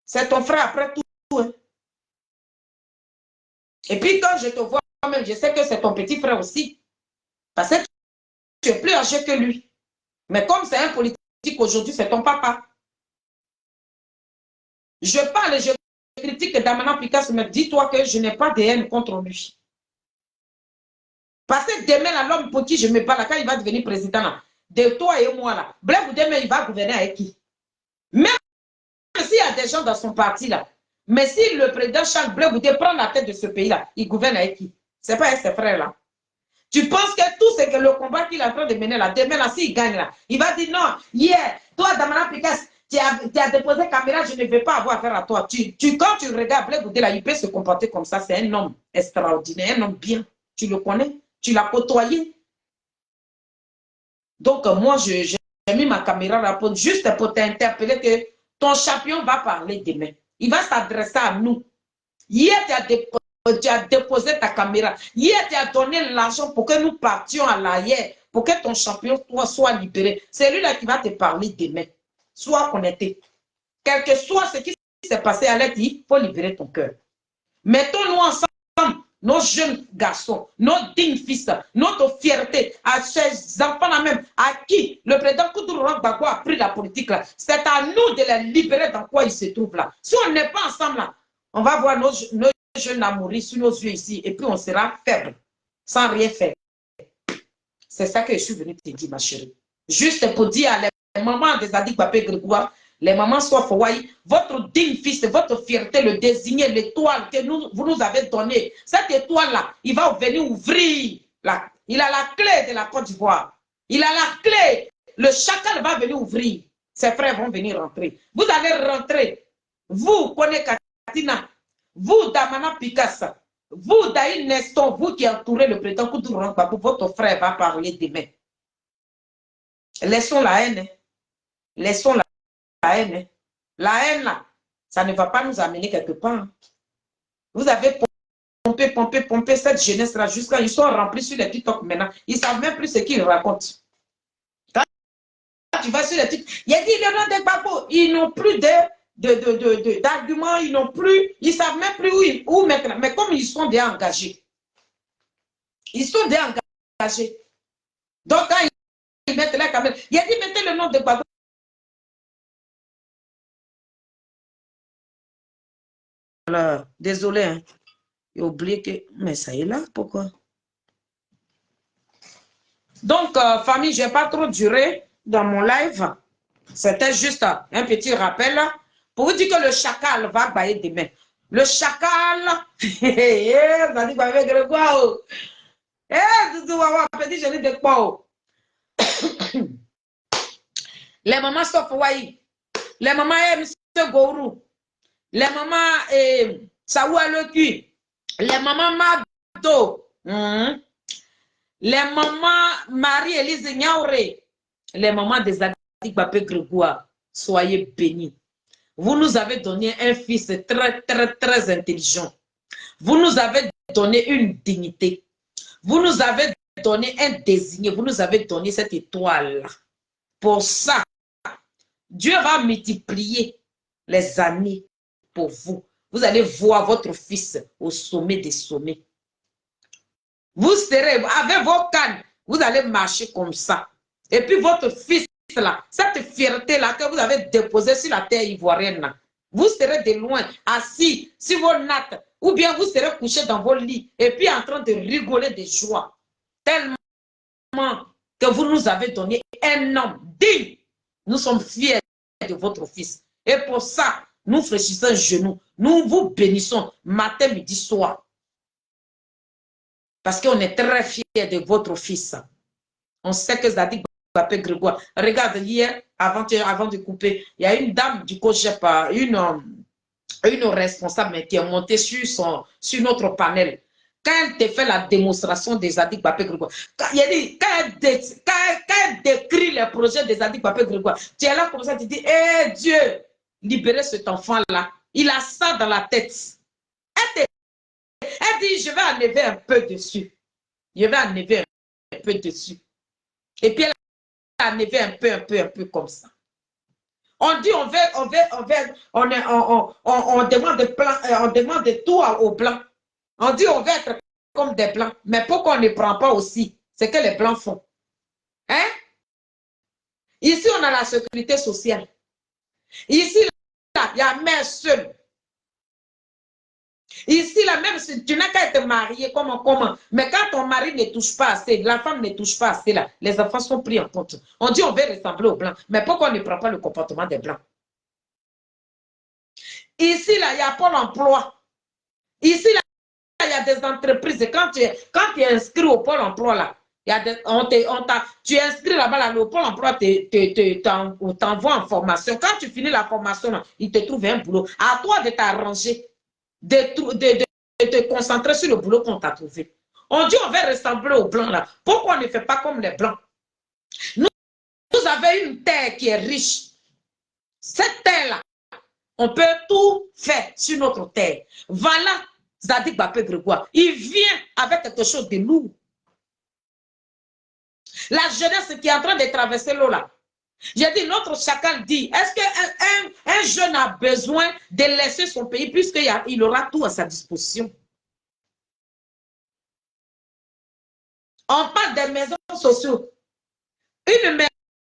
C'est ton frère après tout. Hein. Et puis quand je te vois, même, je sais que c'est ton petit frère aussi. Parce que tu es plus âgé que lui. Mais comme c'est un politique aujourd'hui, c'est ton papa. Je parle, je critique Damana Picasso, mais dis-toi que je n'ai pas de haine contre lui. Parce que demain, l'homme pour qui je me bats là, quand il va devenir président, là, de toi et moi, là, Blé Goudé, il va gouverner avec qui? Même s'il y a des gens dans son parti, là, mais si le président Charles Blé Goudé prend la tête de ce pays-là, il gouverne avec qui? Ce n'est pas avec ses frères, là. Tu penses que tout ce que le combat qu'il est en train de mener, là, demain, là, s'il gagne, là, il va dire non, hier, toi, Damana Picasso, tu as déposé caméra, je ne veux pas avoir affaire à toi. Quand tu regardes Blé Goudé, là, il peut se comporter comme ça. C'est un homme extraordinaire, un homme bien. Tu le connais, tu l'as côtoyé. Donc, moi, j'ai mis ma caméra là juste pour t'interpeller que ton champion va parler demain. Il va s'adresser à nous. Hier, tu as déposé ta caméra. Hier, tu as donné l'argent pour que nous partions à l'arrière, pour que ton champion soit libéré. C'est lui là qui va te parler demain. Sois connecté. Quel que soit ce qui s'est passé à l'aide, il faut libérer ton cœur. Mettons-nous ensemble, nos jeunes garçons, nos dignes fils, notre fierté, à ces enfants-là même, à qui le président Koutourou Gbagbo a pris la politique là. C'est à nous de les libérer dans quoi ils se trouvent là. Si on n'est pas ensemble là, on va voir nos jeunes à mourir sous nos yeux ici et puis on sera faible, sans rien faire. C'est ça que je suis venue te dire, ma chérie. Juste pour dire à les mamans des Adik Bapé Grégoire, les mamans soient Fouaï, votre digne fils, votre fierté, le désigner, l'étoile que vous nous avez donnée. Cette étoile-là, il va venir ouvrir Il a la clé de la Côte d'Ivoire. Il a la clé. Le chacal va venir ouvrir. Ses frères vont venir rentrer. Vous allez rentrer. Vous, Kone Katina. Vous, Damana Picassa. Vous, Daï Neston, vous qui entourez le président Koudou Rankbabou, votre frère va parler demain. Laissons la haine. Laissons la haine. La haine, là, ça ne va pas nous amener quelque part. Vous avez pompé cette jeunesse-là jusqu'à... Ils sont remplis sur les TikTok maintenant. Ils ne savent même plus ce qu'ils racontent. Quand tu vas sur les TikTok, il y a dit, les gens des babos, ils n'ont plus d'arguments, ils n'ont plus... Ils ne savent même plus où mettre. Mais comme ils sont bien engagés. Ils sont bien engagés. Donc, quand ils mettent la caméra, il a dit, mettez le nom de babos. Alors, désolé, hein. J'ai oublié que... Mais ça est là, pourquoi? Donc, famille, je n'ai pas trop duré dans mon live. C'était juste un petit rappel pour vous dire que le chacal va bailler demain. Le chacal... ça dit quoi avec le quoi? Petit joli de quoi? Les mamans Sofouaï, les mamans M. Gourou, les mamans Saoua le cul, les mamans Mado, les mamans Marie-Élise Niaouré, les mamans des Adik Bapé Grégoire, soyez bénis. Vous nous avez donné un fils très intelligent. Vous nous avez donné une dignité. Vous nous avez donné un désigné. Vous nous avez donné cette étoile. Pour ça, Dieu va multiplier les années pour vous. Vous allez voir votre fils au sommet des sommets. Vous serez, avec vos cannes, vous allez marcher comme ça. Et puis votre fils là, cette fierté-là que vous avez déposée sur la terre ivoirienne, là, vous serez de loin, assis sur vos nattes, ou bien vous serez couché dans vos lits, et puis en train de rigoler de joie. Tellement que vous nous avez donné un homme digne. Nous sommes fiers de votre fils. Et pour ça, nous fléchissons genoux. Nous vous bénissons matin, midi, soir. Parce qu'on est très fiers de votre fils. On sait que Zadig Bapé Grégoire. Regarde, hier, avant de couper, il y a une dame du COGEP, une responsable qui est montée sur notre panel. Quand elle te fait la démonstration des Zadig Bapé Grégoire, quand elle décrit les projets des Zadig Bapé Grégoire, tu es là comme ça, tu dis, eh Dieu, libérez cet enfant-là. Il a ça dans la tête. Elle dit, je vais enlever un peu dessus. Je vais enlever un peu dessus. Et puis elle a enlevé un peu comme ça. On dit, on demande de tout aux blancs. On dit, on veut être comme des blancs. Mais pourquoi on ne prend pas aussi ce que les blancs font? Hein? Ici, on a la sécurité sociale. Ici, là, il y a mère seule. Ici, là, même si tu n'as qu'à être marié, comment? Mais quand ton mari ne touche pas assez, la femme ne touche pas assez, là, les enfants sont pris en compte. On dit on veut ressembler aux blancs. Mais pourquoi on ne prend pas le comportement des blancs? Ici, là, il y a Pôle emploi. Ici, là, il y a des entreprises. Quand tu es inscrit au Pôle emploi, là, tu es inscrit là-bas, là, le Pôle emploi t'envoie en formation. Quand tu finis la formation, là, il te trouve un boulot. À toi de t'arranger. De te concentrer sur le boulot qu'on t'a trouvé. On dit on veut ressembler aux blancs là. Pourquoi on ne fait pas comme les blancs? Nous avons une terre qui est riche. Cette terre-là, on peut tout faire sur notre terre. Voilà Zadig Bapé Grégoire. Il vient avec quelque chose de lourd. La jeunesse qui est en train de traverser l'eau là. J'ai dit, notre chacal dit, est-ce qu'un jeune a besoin de laisser son pays puisqu'il aura tout à sa disposition? On parle des maisons sociales. Une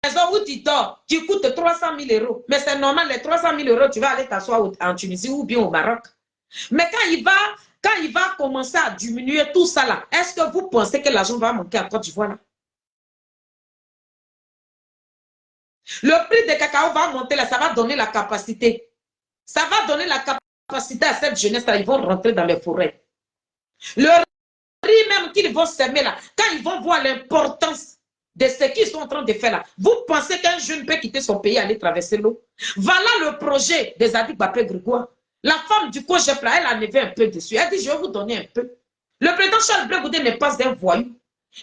maison où tu dors, tu coûtes 300 000 euros. Mais c'est normal, les 300 000 euros, tu vas aller t'asseoir en Tunisie ou bien au Maroc. Mais quand il va commencer à diminuer tout ça là, est-ce que vous pensez que l'argent va manquer en Côte d'Ivoire là? Le prix de cacao va monter là, ça va donner la capacité. Ça va donner la capacité à cette jeunesse là, ils vont rentrer dans les forêts. Le riz même qu'ils vont s'aimer là, quand ils vont voir l'importance de ce qu'ils sont en train de faire là, vous pensez qu'un jeune peut quitter son pays et aller traverser l'eau? Voilà le projet des Zadig Bapé Grégoire. La femme du COGEP là, elle en avait un peu dessus. Elle dit, je vais vous donner un peu. Le président Charles Blé Goudé n'est pas un voyou.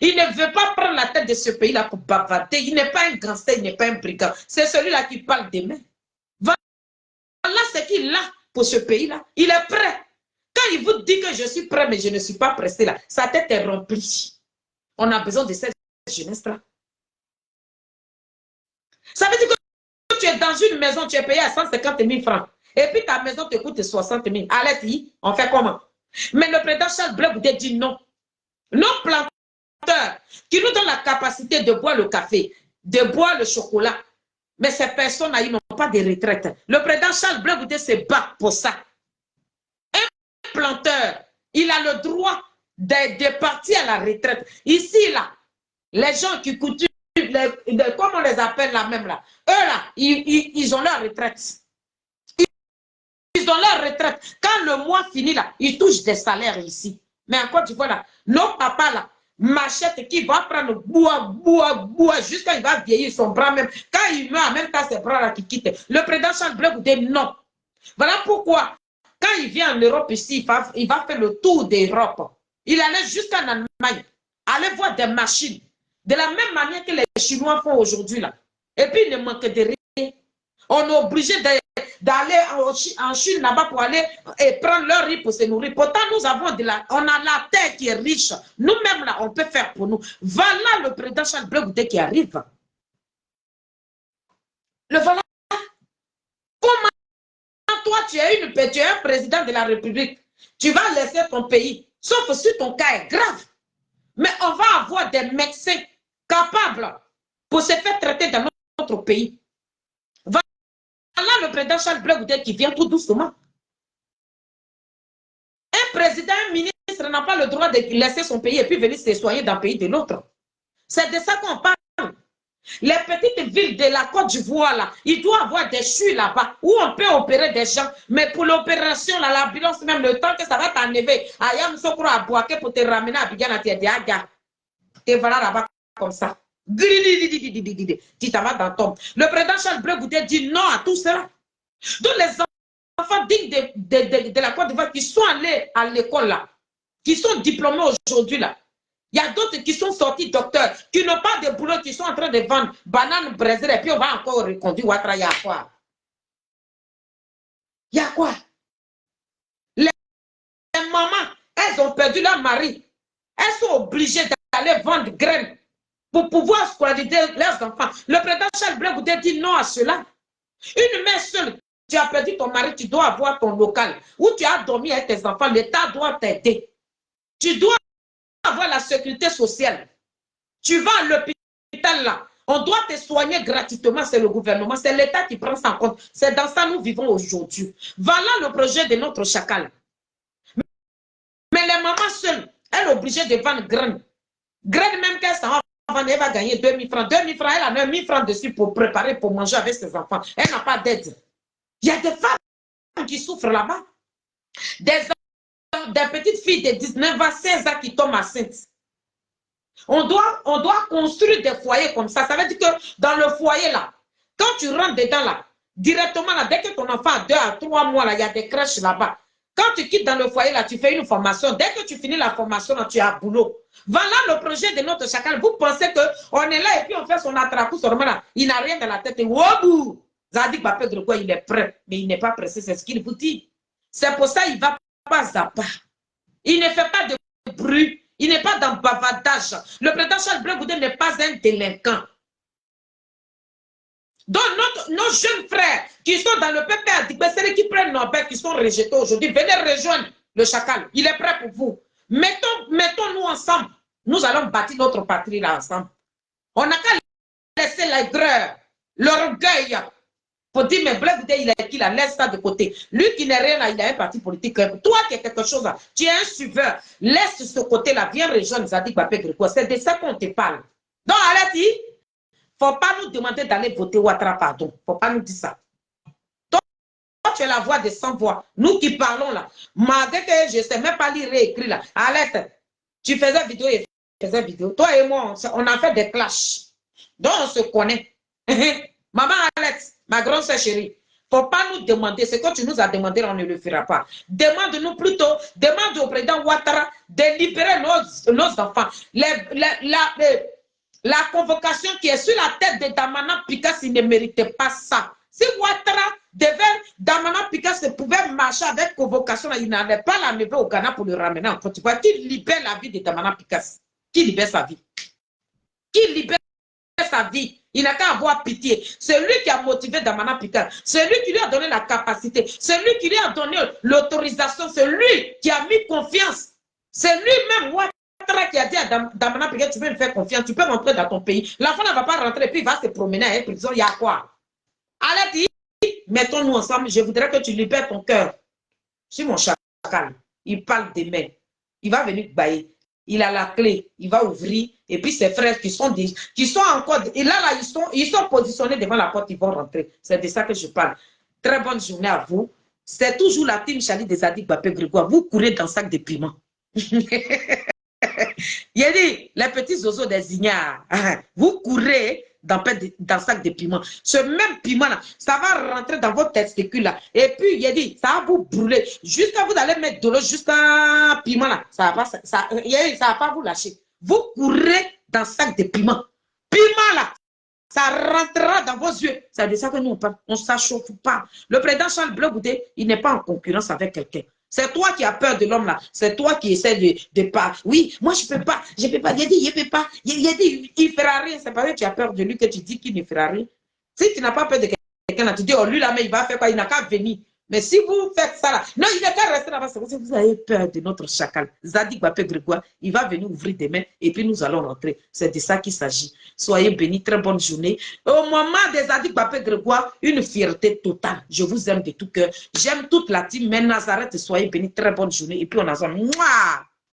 Il ne veut pas prendre la tête de ce pays là pour bavarder. Il n'est pas un gangster, il n'est pas un brigand. C'est celui-là qui parle demain. Voilà ce qu'il a pour ce pays là. Il est prêt. Quand il vous dit que je suis prêt, mais je ne suis pas pressé là, sa tête est remplie. On a besoin de cette jeunesse-là. Ça veut dire que tu es dans une maison, tu es payé à 150 000 francs. Et puis ta maison te coûte 60 000. Allez, on fait comment? Mais le président Charles Blé Goudé dit non. Nos planteurs qui nous donnent la capacité de boire le café, de boire le chocolat, mais ces personnes-là, ils n'ont pas de retraite. Le président Charles Blé Goudé se bat pour ça. Planteur, il a le droit de partir à la retraite. Ici, là, les gens qui coutument, comment on les appelle là même là, eux là, ils ont leur retraite. Ils ont leur retraite. Quand le mois finit là, ils touchent des salaires ici. Mais en Côte d'Ivoire là, nos papas là, machette qui va prendre bois, jusqu'à il va vieillir son bras même. Quand il meurt, en même temps, ses bras là qui quittent. Le président Charles Blé Goudé, non. Voilà pourquoi. Quand il vient en Europe ici, il va faire le tour d'Europe. Il allait jusqu'en Allemagne, aller voir des machines, de la même manière que les Chinois font aujourd'hui là. Et puis il ne manque de rien. On est obligé d'aller en Chine là-bas pour aller et prendre leur riz pour se nourrir. Pourtant, nous avons on a la terre qui est riche. Nous-mêmes là, on peut faire pour nous. Voilà le président Charles Blé Goudé qui arrive. Le voilà. Comment toi, tu es un président de la République. Tu vas laisser ton pays, sauf si ton cas est grave. Mais on va avoir des médecins capables pour se faire traiter dans notre pays. Voilà le président Charles Blé Goudé qui vient tout doucement. Un président, un ministre n'a pas le droit de laisser son pays et puis venir se soigner d'un pays de l'autre. C'est de ça qu'on parle. Les petites villes de la Côte d'Ivoire, là, il doit avoir des CHU là-bas où on peut opérer des gens. Mais pour l'opération, l'ambulance, même le temps que ça va t'enlever, Ayam Sokro à Boaké pour te ramener à Bigana, tu es voilà là-bas comme ça. Tu t'en vas dans ton. Le président Charles Blé Goudé dit non à tout cela. Donc les enfants dignes de la Côte d'Ivoire qui sont allés à l'école là, qui sont diplômés aujourd'hui là, il y a d'autres qui sont sortis docteurs, qui n'ont pas de boulot, qui sont en train de vendre bananes Brésil, et puis on va encore reconduire Ouattara. Il y a quoi? Il y a quoi? Les mamans, elles ont perdu leur mari. Elles sont obligées d'aller vendre graines pour pouvoir scolariser leurs enfants. Le président Charles Blé Goudé dit non à cela. Une mère seule, tu as perdu ton mari, tu dois avoir ton local. Où tu as dormi avec tes enfants, l'État doit t'aider. Tu dois avoir la sécurité sociale. Tu vas à l'hôpital là, on doit te soigner gratuitement, c'est le gouvernement, c'est l'État qui prend ça en compte. C'est dans ça que nous vivons aujourd'hui. Voilà le projet de notre chacal. Mais les mamans seules, elles sont obligées de vendre graines. Graines même qu'elles s'en vendre, elle va gagner 2 000 francs. 2 000 francs, elle a 9 000 francs dessus pour préparer, pour manger avec ses enfants. Elle n'a pas d'aide. Il y a des femmes qui souffrent là-bas. Des petites filles de 19 à 16 ans qui tombent enceintes. On doit construire des foyers comme ça. Ça veut dire que dans le foyer là, quand tu rentres dedans là, directement là, dès que ton enfant a 2 à 3 mois là, il y a des crèches là-bas. Quand tu quittes dans le foyer là, tu fais une formation. Dès que tu finis la formation là, tu as boulot. Voilà le projet de notre chacal. Vous pensez qu'on est là et puis on fait son attrapou seulement là. Il n'a rien dans la tête. Wobou! Zadig Bapé Grégoire, il est prêt. Mais il n'est pas pressé, c'est ce qu'il vous dit. C'est pour ça qu'il ne va pas à pas. Il ne fait pas de bruit. Il n'est pas dans bavardage. Le président Charles Blé Goudé n'est pas un délinquant. Donc, nos jeunes frères qui sont dans le PPA, c'est qui prennent nos pères qui sont rejetés aujourd'hui, venez rejoindre le chacal. Il est prêt pour vous. Mettons-nous ensemble. Nous allons bâtir notre patrie là ensemble. On n'a qu'à laisser l'aigreur, l'orgueil, pour dire, mais Blé Goudé, il est qui là, laisse ça de côté. Lui qui n'est rien là, il a un parti politique. Toi qui es quelque chose là, tu es un suiveur. Laisse ce côté-là, viens rejoindre Zadig Bapé Grégoire. C'est de ça qu'on te parle. Donc, Alati, il ne faut pas nous demander d'aller voter Ouattara, pardon. Il ne faut pas nous dire ça. Toi, tu es la voix des sans-voix. Nous qui parlons là, malgré que je ne sais même pas lire et écrire là, arrête. Tu faisais vidéo et faisais vidéo. Toi et moi, on a fait des clashs. Donc, on se connaît. Maman Alex, ma grande sœur chérie, faut pas nous demander ce que tu nous as demandé, on ne le fera pas. Demande-nous plutôt, demande au président Ouattara de libérer nos enfants. La convocation qui est sur la tête de Damana Pikas, il ne méritait pas ça. Si Ouattara devait, Damana Pikas pouvait marcher avec convocation, il n'allait pas l'enlever au Ghana pour le ramener en Côte d'Ivoire. Qui libère la vie de Damana Pikas? Qui libère sa vie? Qui libère sa vie? Il n'a qu'à avoir pitié. C'est lui qui a motivé Damana Pikas. C'est lui qui lui a donné la capacité. C'est lui qui lui a donné l'autorisation. C'est lui qui a mis confiance. C'est lui-même, Ouattara, qui a dit à Damana Pikas, tu peux me faire confiance, tu peux rentrer dans ton pays. L'enfant ne va pas rentrer, puis il va se promener à la prison. Il y a quoi? Allez, mettons-nous ensemble. Je voudrais que tu libères ton cœur. Je suis mon chacal. Il parle demain. Il va venir bailler. Il a la clé, il va ouvrir, et puis ses frères qui sont encore, et là, ils sont positionnés devant la porte, ils vont rentrer. C'est de ça que je parle. Très bonne journée à vous. C'est toujours la team Chali des Zadig Bapé Grégoire. Vous courez dans le sac de piment. Il a dit, les petits oiseaux des ignares, vous courez dans le sac de piment. Ce même piment-là, ça va rentrer dans votre testicule-là. Et puis, il a dit, ça va vous brûler. Jusqu'à vous allez mettre de l'eau jusqu'à piment-là. Ça va pas vous lâcher. Vous courez dans le sac de piment. Piment-là, ça rentrera dans vos yeux. C'est de ça que nous, on parle. On ne s'achauffe pas. Le président Charles Blé Goudé, il n'est pas en concurrence avec quelqu'un. C'est toi qui as peur de l'homme là. C'est toi qui essaies de pas. Oui, moi je peux pas. Je peux pas. Il a dit, il peut pas. Il a dit, il fera rien. C'est parce que tu as peur de lui que tu dis qu'il ne fera rien. Si tu n'as pas peur de quelqu'un là, tu dis, oh lui là, mais il va faire quoi? Il n'a qu'à venir. Mais si vous faites ça là, non, il n'a qu'à rester là-bas. C'est parce que vous avez peur de notre chacal. Zadig Bapé Grégoire, il va venir ouvrir demain et puis nous allons rentrer. C'est de ça qu'il s'agit. Soyez bénis, très bonne journée. Au moment des Zadig Bapé Grégoire, une fierté totale. Je vous aime de tout cœur. J'aime toute la team, mais Nazareth, soyez bénis, très bonne journée. Et puis on a ça. Mouah!